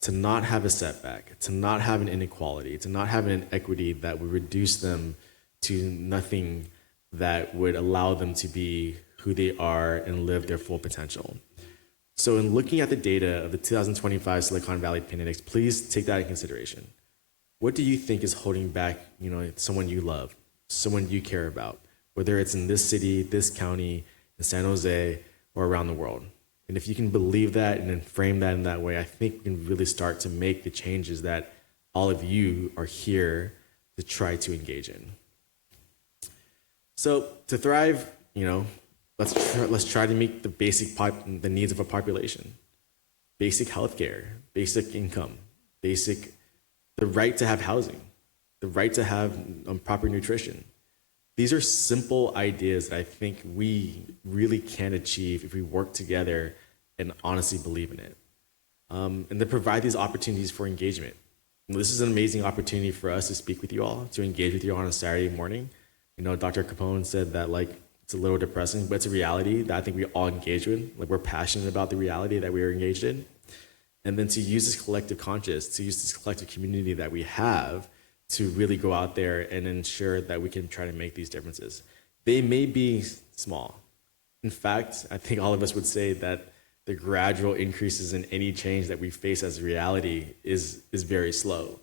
to not have a setback, to not have an inequality, to not have an inequity that would reduce them to nothing that would allow them to be who they are and live their full potential. So in looking at the data of the 2025 Silicon Valley Pain Index, please take that in consideration. What do you think is holding back, someone you love, someone you care about, whether it's in this city, this county, in San Jose, or around the world? And if you can believe that and then frame that in that way, I think we can really start to make the changes that all of you are here to try to engage in. So to thrive, let's try to meet the needs of a population. Basic healthcare, basic income, the right to have housing, the right to have proper nutrition. These are simple ideas that I think we really can achieve if we work together and honestly believe in it. And to provide these opportunities for engagement. This is an amazing opportunity for us to speak with you all, to engage with you on a Saturday morning. Dr. Capone said that it's a little depressing, but it's a reality that I think we all engage with. We're passionate about the reality that we are engaged in. And then to use this collective conscious, to use this collective community that we have to really go out there and ensure that we can try to make these differences. They may be small. In fact, I think all of us would say that the gradual increases in any change that we face as reality is very slow.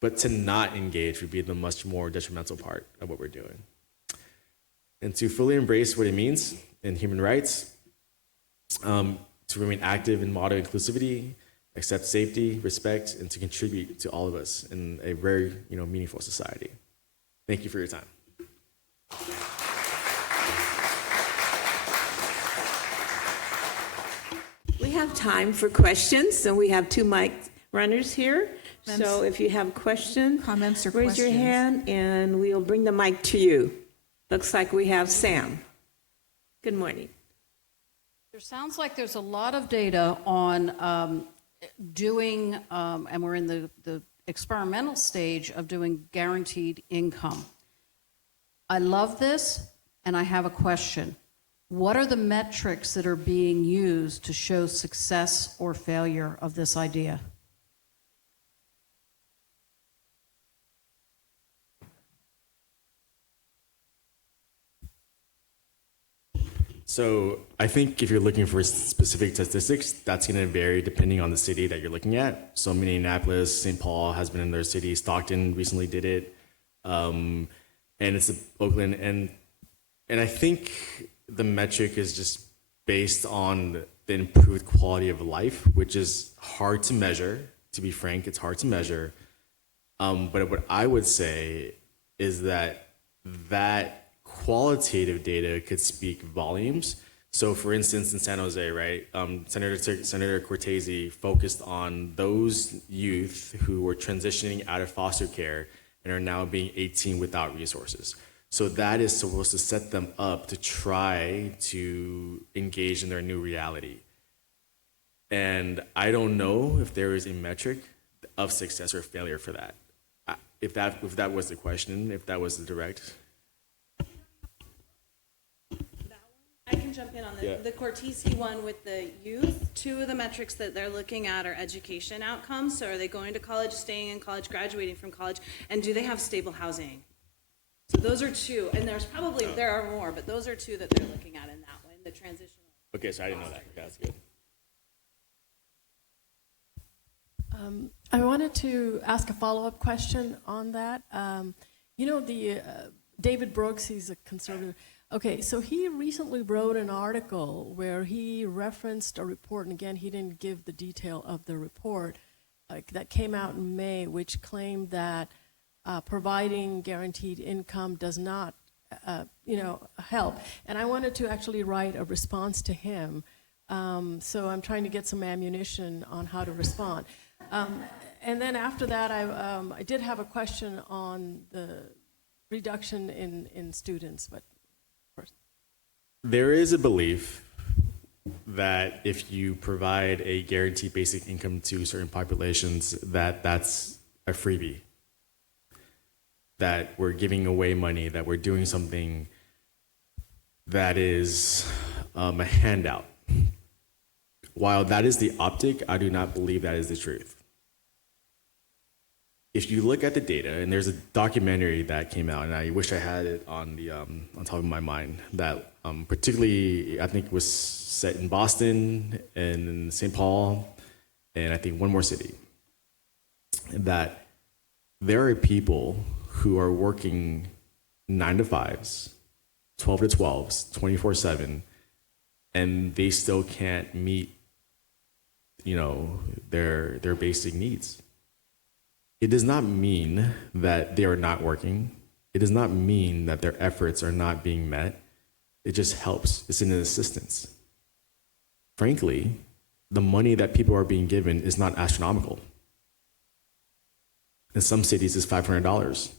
But to not engage would be the much more detrimental part of what we're doing. And to fully embrace what it means in human rights, to remain active in modern inclusivity, accept safety, respect, and to contribute to all of us in a very meaningful society. Thank you for your time. We have time for questions, and we have two mic runners here. So if you have questions, Comments or raise your questions? hand, and we'll bring the mic to you. Looks like we have Sam. Good morning. There sounds like there's a lot of data on doing, and we're in the experimental stage of doing guaranteed income. I love this, and I have a question. What are the metrics that are being used to show success or failure of this idea? So I think if you're looking for specific statistics, that's going to vary depending on the city that you're looking at. So Minneapolis, St. Paul has been in their city. Stockton recently did it, and it's Oakland. And I think the metric is just based on the improved quality of life, which is hard to measure. To be frank, it's hard to measure. But what I would say is that qualitative data could speak volumes. So for instance, in San Jose, right, Senator Cortese focused on those youth who were transitioning out of foster care and are now being 18 without resources. So that is supposed to set them up to try to engage in their new reality. And I don't know if there is a metric of success or failure for that. If that was the question, if that was the direct. I can jump in on the Cortese one with the youth. Two of the metrics that they're looking at are education outcomes. So are they going to college, staying in college, graduating from college, and do they have stable housing? So those are two, and there are more, but those are two that they're looking at in that one, the transitional. Okay, so I didn't know that. Okay, that's good. I wanted to ask a follow-up question on that. David Brooks, he's a conservative. Okay, so he recently wrote an article where he referenced a report, and again, he didn't give the detail of the report, that came out in May, which claimed that providing guaranteed income does not, help. And I wanted to actually write a response to him. So I'm trying to get some ammunition on how to respond. And then after that, I did have a question on the reduction in students, but first. There is a belief that if you provide a guaranteed basic income to certain populations, that's a freebie. That we're giving away money, that we're doing something that is a handout. While that is the optic, I do not believe that is the truth. If you look at the data, and there's a documentary that came out, and I wish I had it on top of my mind, that particularly I think was set in Boston and in St. Paul, and I think one more city, that there are people who are working 9 to 5s, 12 to 12s, 24/7, and they still can't meet, their basic needs. It does not mean that they are not working. It does not mean that their efforts are not being met. It just helps. It's an assistance. Frankly, the money that people are being given is not astronomical. In some cities, it's $500.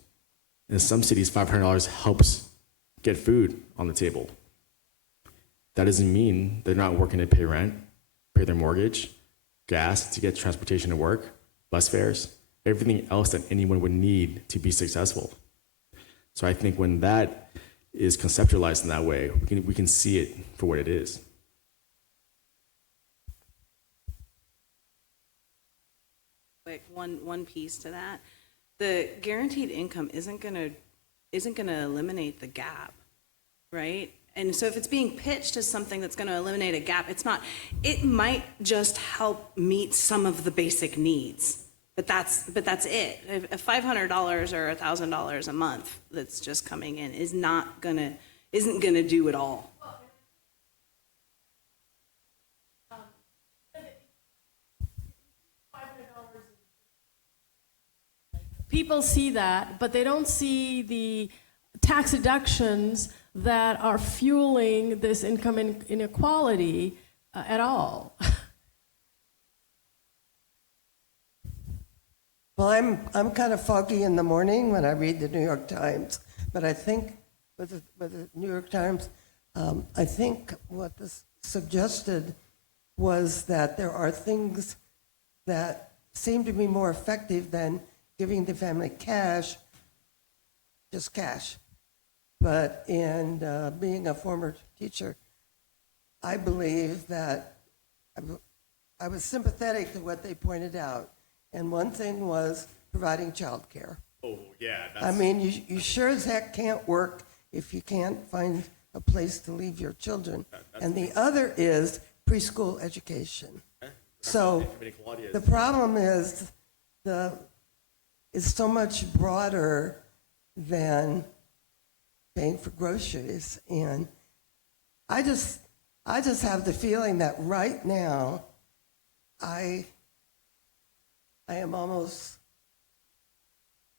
In some cities, $500 helps get food on the table. That doesn't mean they're not working to pay rent, pay their mortgage, gas to get transportation to work, bus fares, everything else that anyone would need to be successful. So I think when that is conceptualized in that way, we can see it for what it is. Quick, one piece to that. The guaranteed income isn't gonna eliminate the gap, right? And so if it's being pitched as something that's going to eliminate a gap, it's not. It might just help meet some of the basic needs, but that's it. If $500 or $1,000 a month that's just coming in isn't gonna do it all. People see that, but they don't see the tax deductions that are fueling this income inequality at all. Well, I'm kind of foggy in the morning when I read the New York Times, but I think with the New York Times, I think what this suggested was that there are things that seem to be more effective than giving the family cash, just cash. But in being a former teacher, I believe that I was sympathetic to what they pointed out. And one thing was providing childcare. Oh, yeah. I mean, you sure as heck can't work if you can't find a place to leave your children. And the other is preschool education. So the problem is it's so much broader than paying for groceries. And I just have the feeling that right now I am almost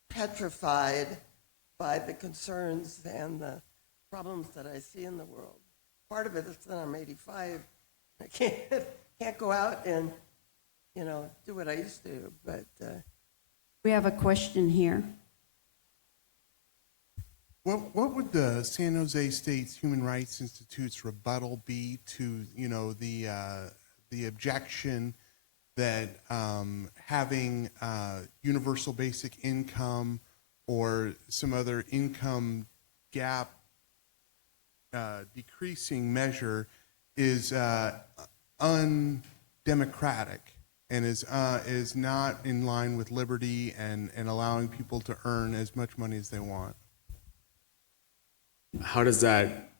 petrified by the concerns and the problems that I see in the world. Part of it is that I'm 85. I can't go out and, do what I used to do. But we have a question here. what would the San Jose State's Human Rights Institute's rebuttal be to, the objection that having universal basic income or some other income gap decreasing measure is undemocratic and is not in line with liberty and allowing people to earn as much money as they want? How does that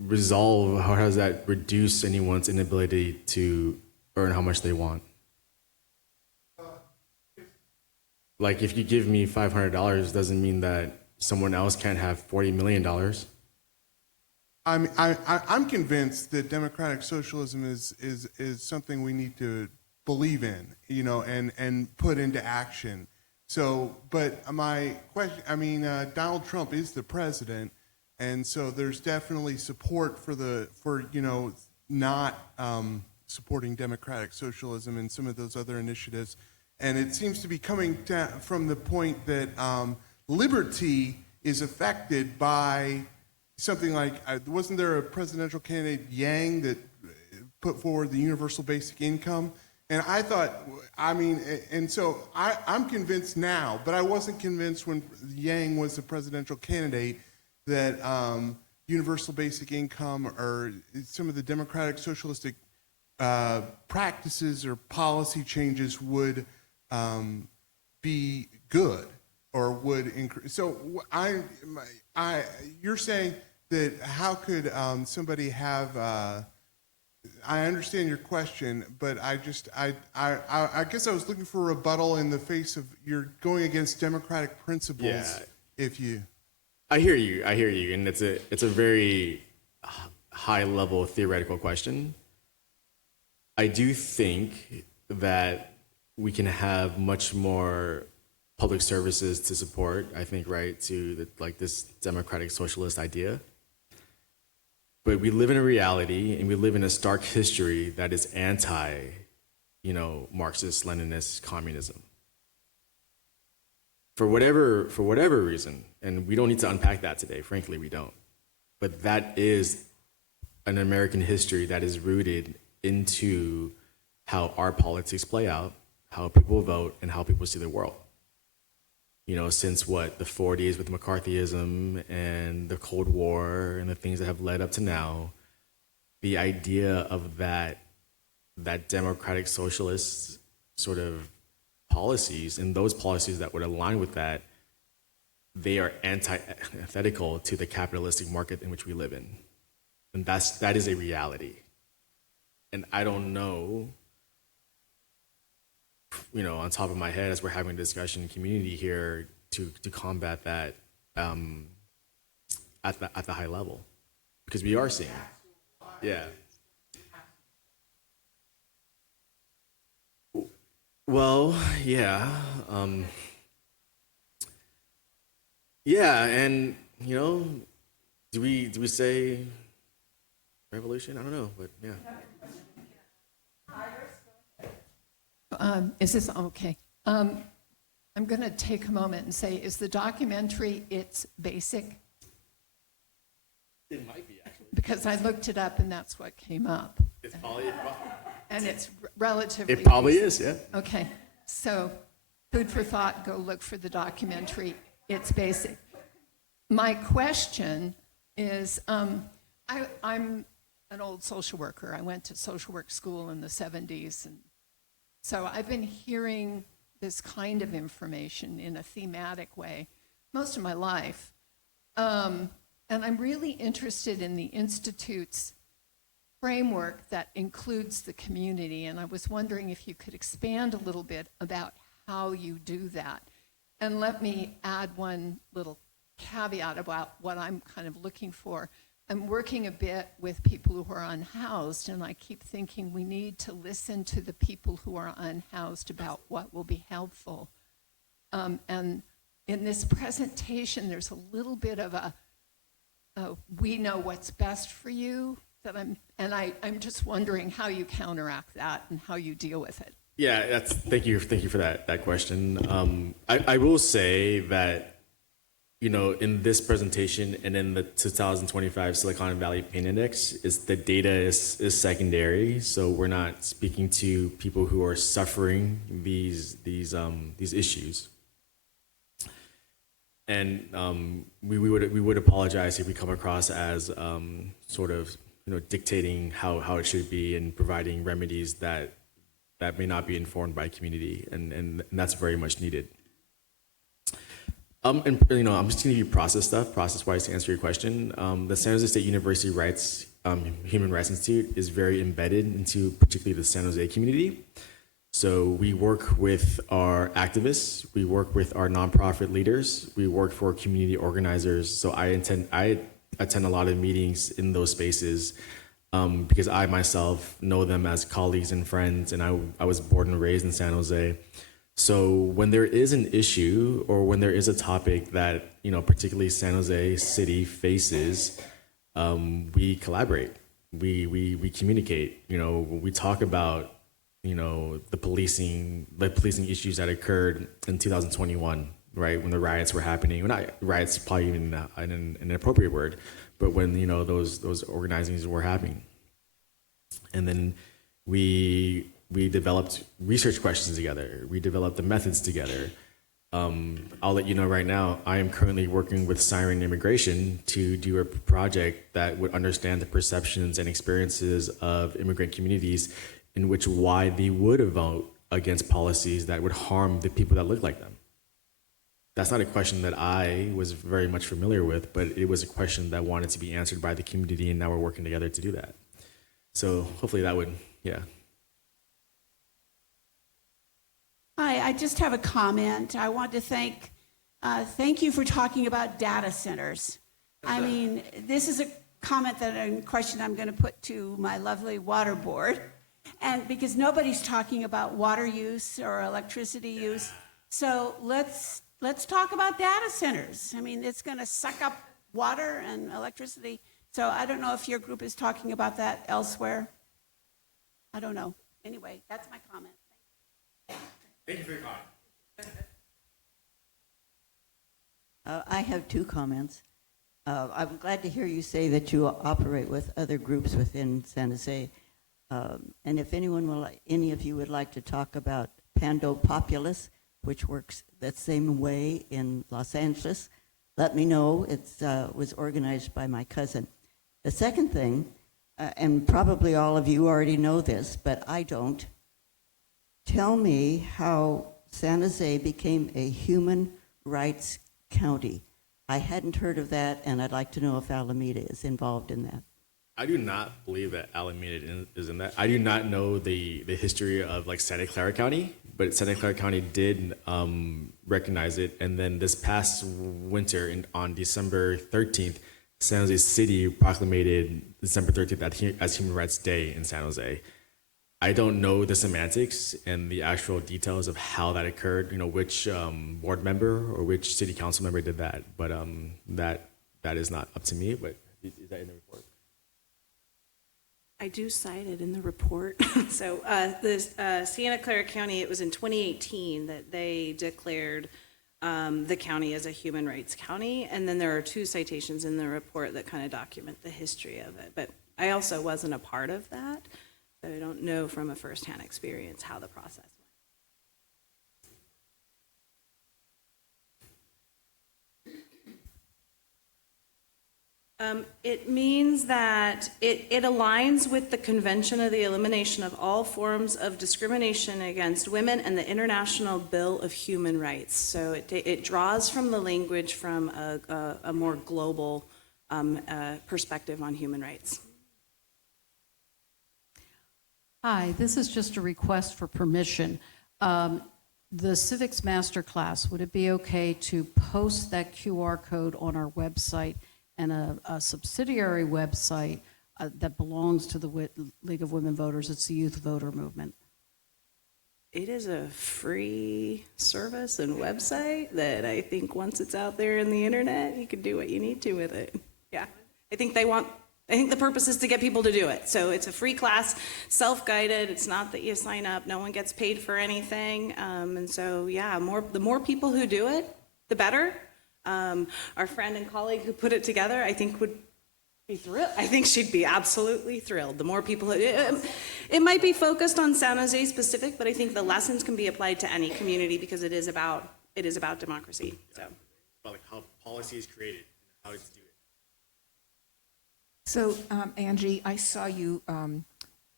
resolve, how does that reduce anyone's inability to earn how much they want? Like, if you give me $500, doesn't mean that someone else can't have $40 million. I'm convinced that democratic socialism is something we need to believe in, and put into action. So, but my question, Donald Trump is the president, and so there's definitely support for not supporting democratic socialism and some of those other initiatives. And it seems to be coming from the point that liberty is affected by something like, wasn't there a presidential candidate, Yang, that put forward the universal basic income? And I thought, and so I'm convinced now, but I wasn't convinced when Yang was the presidential candidate that universal basic income or some of the democratic socialistic practices or policy changes would be good or would increase. So you're saying that how could somebody have? I understand your question, but I guess I was looking for a rebuttal in the face of you're going against democratic principles. Yeah. If you, I hear you, and it's a very high level theoretical question. I do think that we can have much more public services to support, I think, right, to this democratic socialist idea. But we live in a reality and we live in a stark history that is anti, Marxist, Leninist communism. For whatever reason, and we don't need to unpack that today, frankly, we don't. But that is an American history that is rooted into how our politics play out, how people vote, and how people see the world. Since the 40s with McCarthyism and the Cold War and the things that have led up to now, the idea of that democratic socialist sort of policies and those policies that would align with that, they are antithetical to the capitalistic market in which we live in. And that is a reality. And I don't know, on top of my head, as we're having a discussion in community here, to combat that at the high level, because we are seeing it. Yeah. Well, yeah. Yeah, and do we say revolution? I don't know, but yeah. Is this okay? I'm going to take a moment and say, is the documentary It's Basic? It might be, actually. Because I looked it up and that's what came up. It's probably. And it's relatively It probably recent. is, yeah. Okay, so food for thought, go look for the documentary It's Basic. My question is, I'm an old social worker. I went to social work school in the 70s, and so I've been hearing this kind of information in a thematic way most of my life. And I'm really interested in the Institute's framework that includes the community, and I was wondering if you could expand a little bit about how you do that. And let me add one little caveat about what I'm kind of looking for. I'm working a bit with people who are unhoused, and I keep thinking we need to listen to the people who are unhoused about what will be helpful. And in this presentation, there's a little bit of a we know what's best for you that I'm just wondering how you counteract that and how you deal with it. Yeah, thank you for that question. I will say that in this presentation and in the 2025 Silicon Valley Pain Index, the data is secondary. So we're not speaking to people who are suffering these issues. And we would apologize if we come across as sort of dictating how it should be and providing remedies that may not be informed by community, and that's very much needed. I'm just gonna give you process-wise to answer your question. The San Jose State University Human Rights Institute is very embedded into particularly the San Jose community. So we work with our activists, we work with our nonprofit leaders, we work for community organizers. So I attend a lot of meetings in those spaces because I myself know them as colleagues and friends, and I was born and raised in San Jose. So when there is an issue or when there is a topic that, particularly San Jose City faces, we collaborate, we communicate, we talk about, the policing issues that occurred in 2021, right? When the riots were happening. Well, not riots, probably even an inappropriate word, but when, those organizings were happening. And then we developed research questions together. We developed the methods together. I'll let you know right now, I am currently working with Siren Immigration to do a project that would understand the perceptions and experiences of immigrant communities in why they would vote against policies that would harm the people that look like them. That's not a question that I was very much familiar with, but it was a question that wanted to be answered by the community, and now we're working together to do that. So hopefully that would, yeah. Hi, I just have a comment. I want to thank you for talking about data centers. I mean, this is a question I'm going to put to my lovely water board, and because nobody's talking about water use or electricity use, so let's talk about data centers. I mean, it's going to suck up water and electricity. So I don't know if your group is talking about that elsewhere. I don't know. Anyway, that's my comment. Thank you for your comment. I have two comments. I'm glad to hear you say that you operate with other groups within San Jose. And if any of you would like to talk about Pando Populous, which works that same way in Los Angeles, let me know. It was organized by my cousin. The second thing, and probably all of you already know this, but I don't, tell me how San Jose became a human rights county. I hadn't heard of that, and I'd like to know if Alameda is involved in that. I do not believe that Alameda is in that. I do not know the history of Santa Clara County, but Santa Clara County did recognize it. And then this past winter, on December 13th, San Jose City proclaimed December 13th as Human Rights Day in San Jose. I don't know the semantics and the actual details of how that occurred, which board member or which city council member did that, but that is not up to me, but is that in the report? I do cite it in the report. So the Santa Clara County, it was in 2018 that they declared the county as a human rights county. And then there are two citations in the report that kind of document the history of it. But I also wasn't a part of that, so I don't know from a firsthand experience how the process went. It means that it aligns with the Convention of the Elimination of All Forms of Discrimination Against Women and the International Bill of Human Rights. So it draws from the language from a more global perspective on human rights. Hi, this is just a request for permission. The civics masterclass, would it be okay to post that QR code on our website and a subsidiary website that belongs to the League of Women Voters? It's the Youth Voter Movement. It is a free service and website that I think once it's out there in the internet, you can do what you need to with it. Yeah, I think the purpose is to get people to do it. So it's a free class, self-guided. It's not that you sign up. No one gets paid for anything. And so, yeah, the more people who do it, the better. Our friend and colleague who put it together, I think, would be thrilled. I think she'd be absolutely thrilled. The more people, it might be focused on San Jose specific, but I think the lessons can be applied to any community because it is about democracy. So, About like how policy is created, how it's do it. So, Angie, I saw you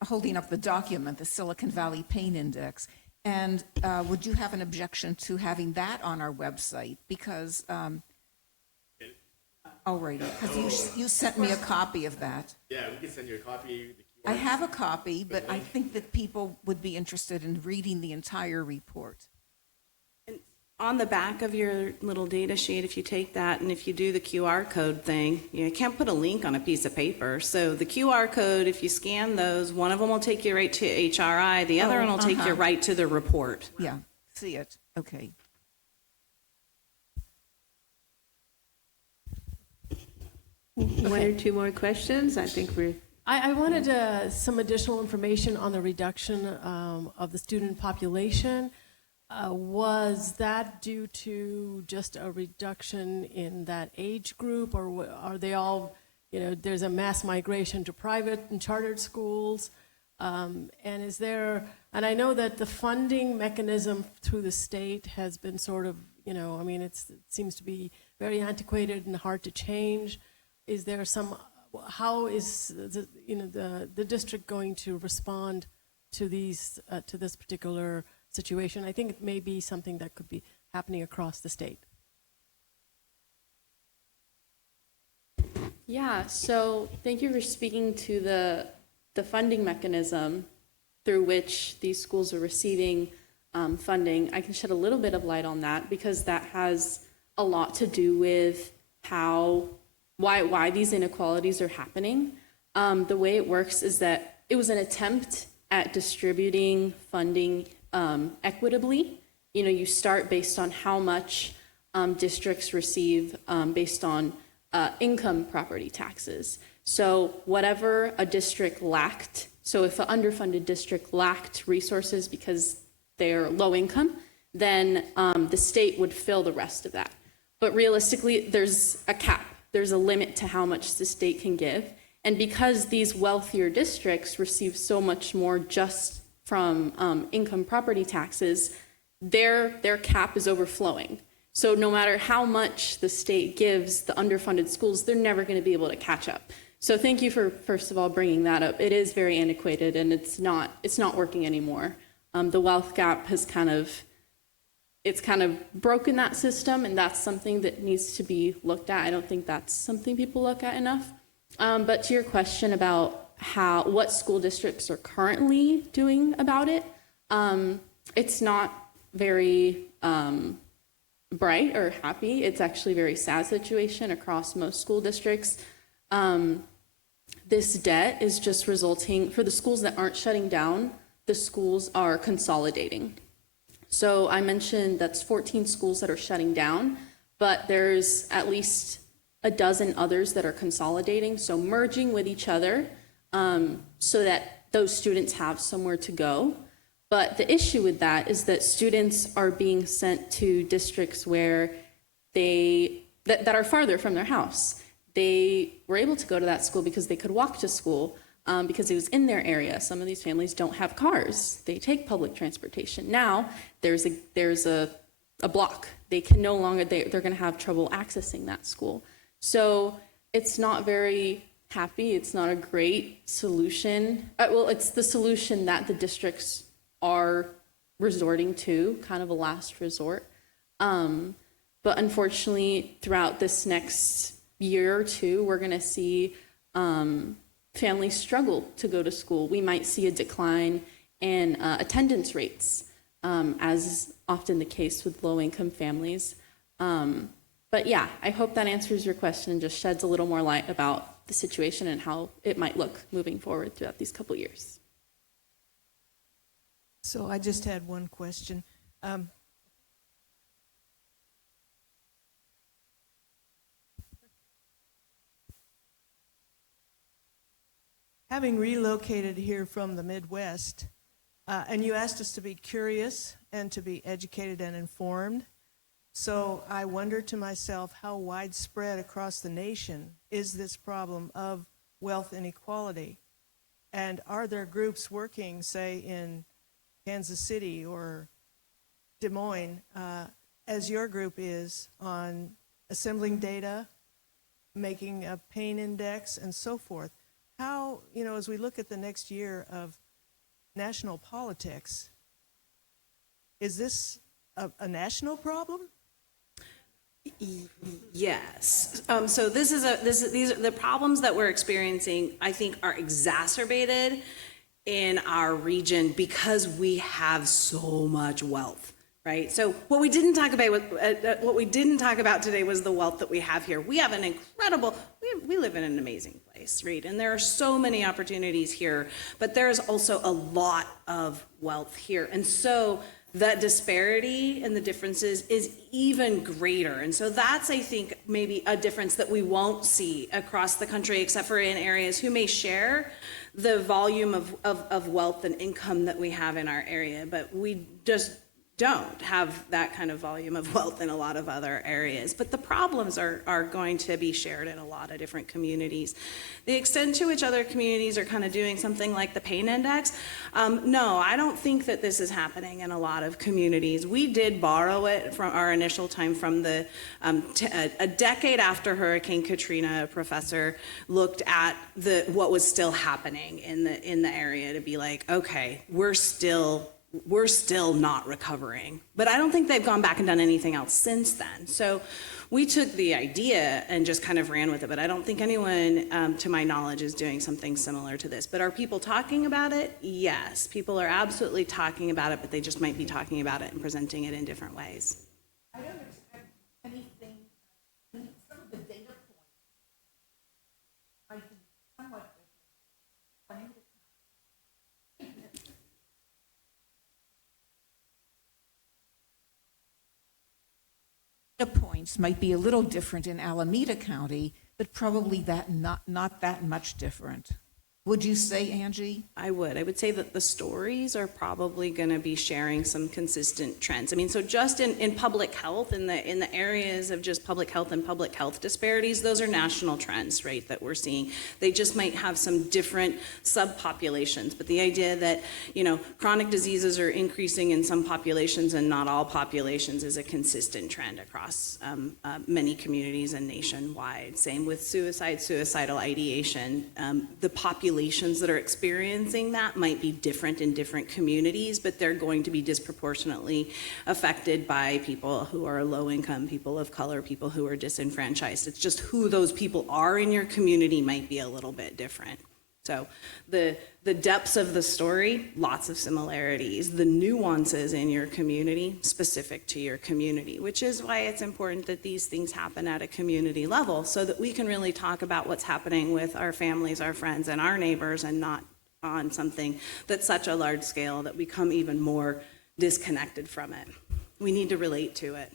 holding up the document, the Silicon Valley Pain Index, and would you have an objection to having that on our website? Because, alrighty, because you sent me a copy of that. Yeah, we can send you a copy. I have a copy, but I think that people would be interested in reading the entire report. and on the back of your little data sheet, if you take that and if you do the QR code thing, you can't put a link on a piece of paper. So the QR code, if you scan those, one of them will take you right to HRI, the other one will take you right to the report. Yeah, see it, okay. One or two more questions? I think we're, I wanted some additional information on the reduction of the student population. Was that due to just a reduction in that age group, or are they all, there's a mass migration to private and chartered schools? And and I know that the funding mechanism through the state has been sort of, it seems to be very antiquated and hard to change. Is there how is the district going to respond to to this particular situation? I think it may be something that could be happening across the state. Yeah, so thank you for speaking to the funding mechanism through which these schools are receiving funding. I can shed a little bit of light on that because that has a lot to do with why these inequalities are happening. The way it works is that it was an attempt at distributing funding equitably. You start based on how much districts receive based on income property taxes. So whatever a district lacked, so if an underfunded district lacked resources because they're low income, then the state would fill the rest of that. But realistically, there's a cap. There's a limit to how much the state can give. And because these wealthier districts receive so much more just from income property taxes, their cap is overflowing. So no matter how much the state gives the underfunded schools, they're never going to be able to catch up. So thank you for, first of all, bringing that up. It is very antiquated and it's not working anymore. The wealth gap has kind of broken that system, and that's something that needs to be looked at. I don't think that's something people look at enough. But to your question about what school districts are currently doing about it, it's not very bright or happy. It's actually a very sad situation across most school districts. This debt is just resulting, for the schools that aren't shutting down, the schools are consolidating. So I mentioned that's 14 schools that are shutting down, but there's at least a dozen others that are consolidating, so merging with each other so that those students have somewhere to go. But the issue with that is that students are being sent to districts where that are farther from their house. They were able to go to that school because they could walk to school, because it was in their area. Some of these families don't have cars. They take public transportation. Now there's a block. They can no longer, they're going to have trouble accessing that school. So it's not very happy. It's not a great solution. Well, it's the solution that the districts are resorting to, kind of a last resort. But unfortunately, throughout this next year or two, we're going to see families struggle to go to school. We might see a decline in attendance rates, as is often the case with low-income families. But yeah, I hope that answers your question and just sheds a little more light about the situation and how it might look moving forward throughout these couple years. So I just had one question. Having relocated here from the Midwest, and you asked us to be curious and to be educated and informed, So I wonder to myself, how widespread across the nation is this problem of wealth inequality? And are there groups working, say, in Kansas City or Des Moines, as your group is, on assembling data, making a pain index, and so forth? How, as we look at the next year of national politics, is this a national problem? Yes. So these are the problems that we're experiencing, I think, are exacerbated in our region because we have so much wealth, right? So what we didn't talk about today was the wealth that we have here. We have an incredible, we live in an amazing place, right? And there are so many opportunities here, but there's also a lot of wealth here. And so that disparity and the differences is even greater. And so that's, I think, maybe a difference that we won't see across the country, except for in areas who may share the volume of wealth and income that we have in our area. But we just don't have that kind of volume of wealth in a lot of other areas. But the problems are going to be shared in a lot of different communities. The extent to which other communities are kind of doing something like the pain index, no, I don't think that this is happening in a lot of communities. We did borrow it from our initial time from the, a decade after Hurricane Katrina, a professor looked at what was still happening in the area to be like, okay, we're still not recovering. But I don't think they've gone back and done anything else since then. So we took the idea and just kind of ran with it. But I don't think anyone, to my knowledge, is doing something similar to this. But are people talking about it? Yes. People are absolutely talking about it, but they just might be talking about it and presenting it in different ways. I don't expect anything, some of the data points might be somewhat points might be a little different in Alameda County, but probably not that much different. Would you say, Anji? I would say that the stories are probably going to be sharing some consistent trends. I mean, so just in public health, in the areas of just public health and public health disparities, those are national trends, right, that we're seeing. They just might have some different subpopulations, but the idea that, chronic diseases are increasing in some populations and not all populations is a consistent trend across many communities and nationwide. Same with suicidal ideation. The populations that are experiencing that might be different in different communities, but they're going to be disproportionately affected by people who are low income, people of color, people who are disenfranchised. It's just who those people are in your community might be a little bit different. So the depths of the story, lots of similarities. The nuances in your community, specific to your community, which is why it's important that these things happen at a community level so that we can really talk about what's happening with our families, our friends, and our neighbors, and not on something that's such a large scale that we become even more disconnected from it. We need to relate to it.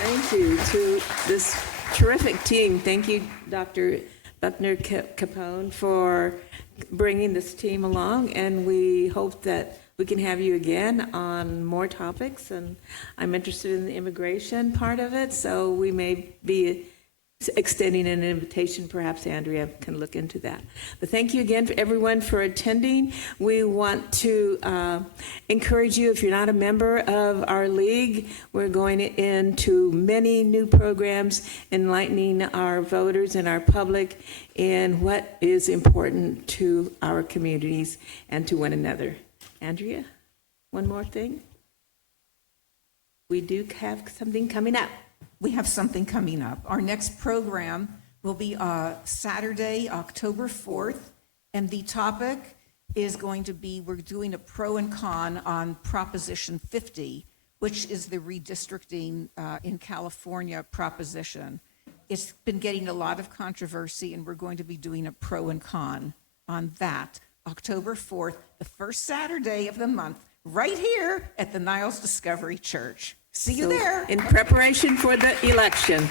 Thank you to this terrific team. Thank you, Dr. Buckner-Capone, for bringing this team along, and we hope that we can have you again on more topics. And I'm interested in the immigration part of it, so we may be extending an invitation. Perhaps Andrea can look into that. But thank you again for everyone for attending. We want to encourage you, if you're not a member of our league, we're going into many new programs enlightening our voters and our public in what is important to our communities and to one another. Andrea, one more thing. We do have something coming up. We have something coming up. Our next program will be Saturday, October 4th, and the topic is going to be, we're doing a pro and con on Proposition 50, which is the redistricting in California proposition. It's been getting a lot of controversy, and we're going to be doing a pro and con on that, October 4th, the first Saturday of the month, right here at the Niles Discovery Church. See you there. In preparation for the election.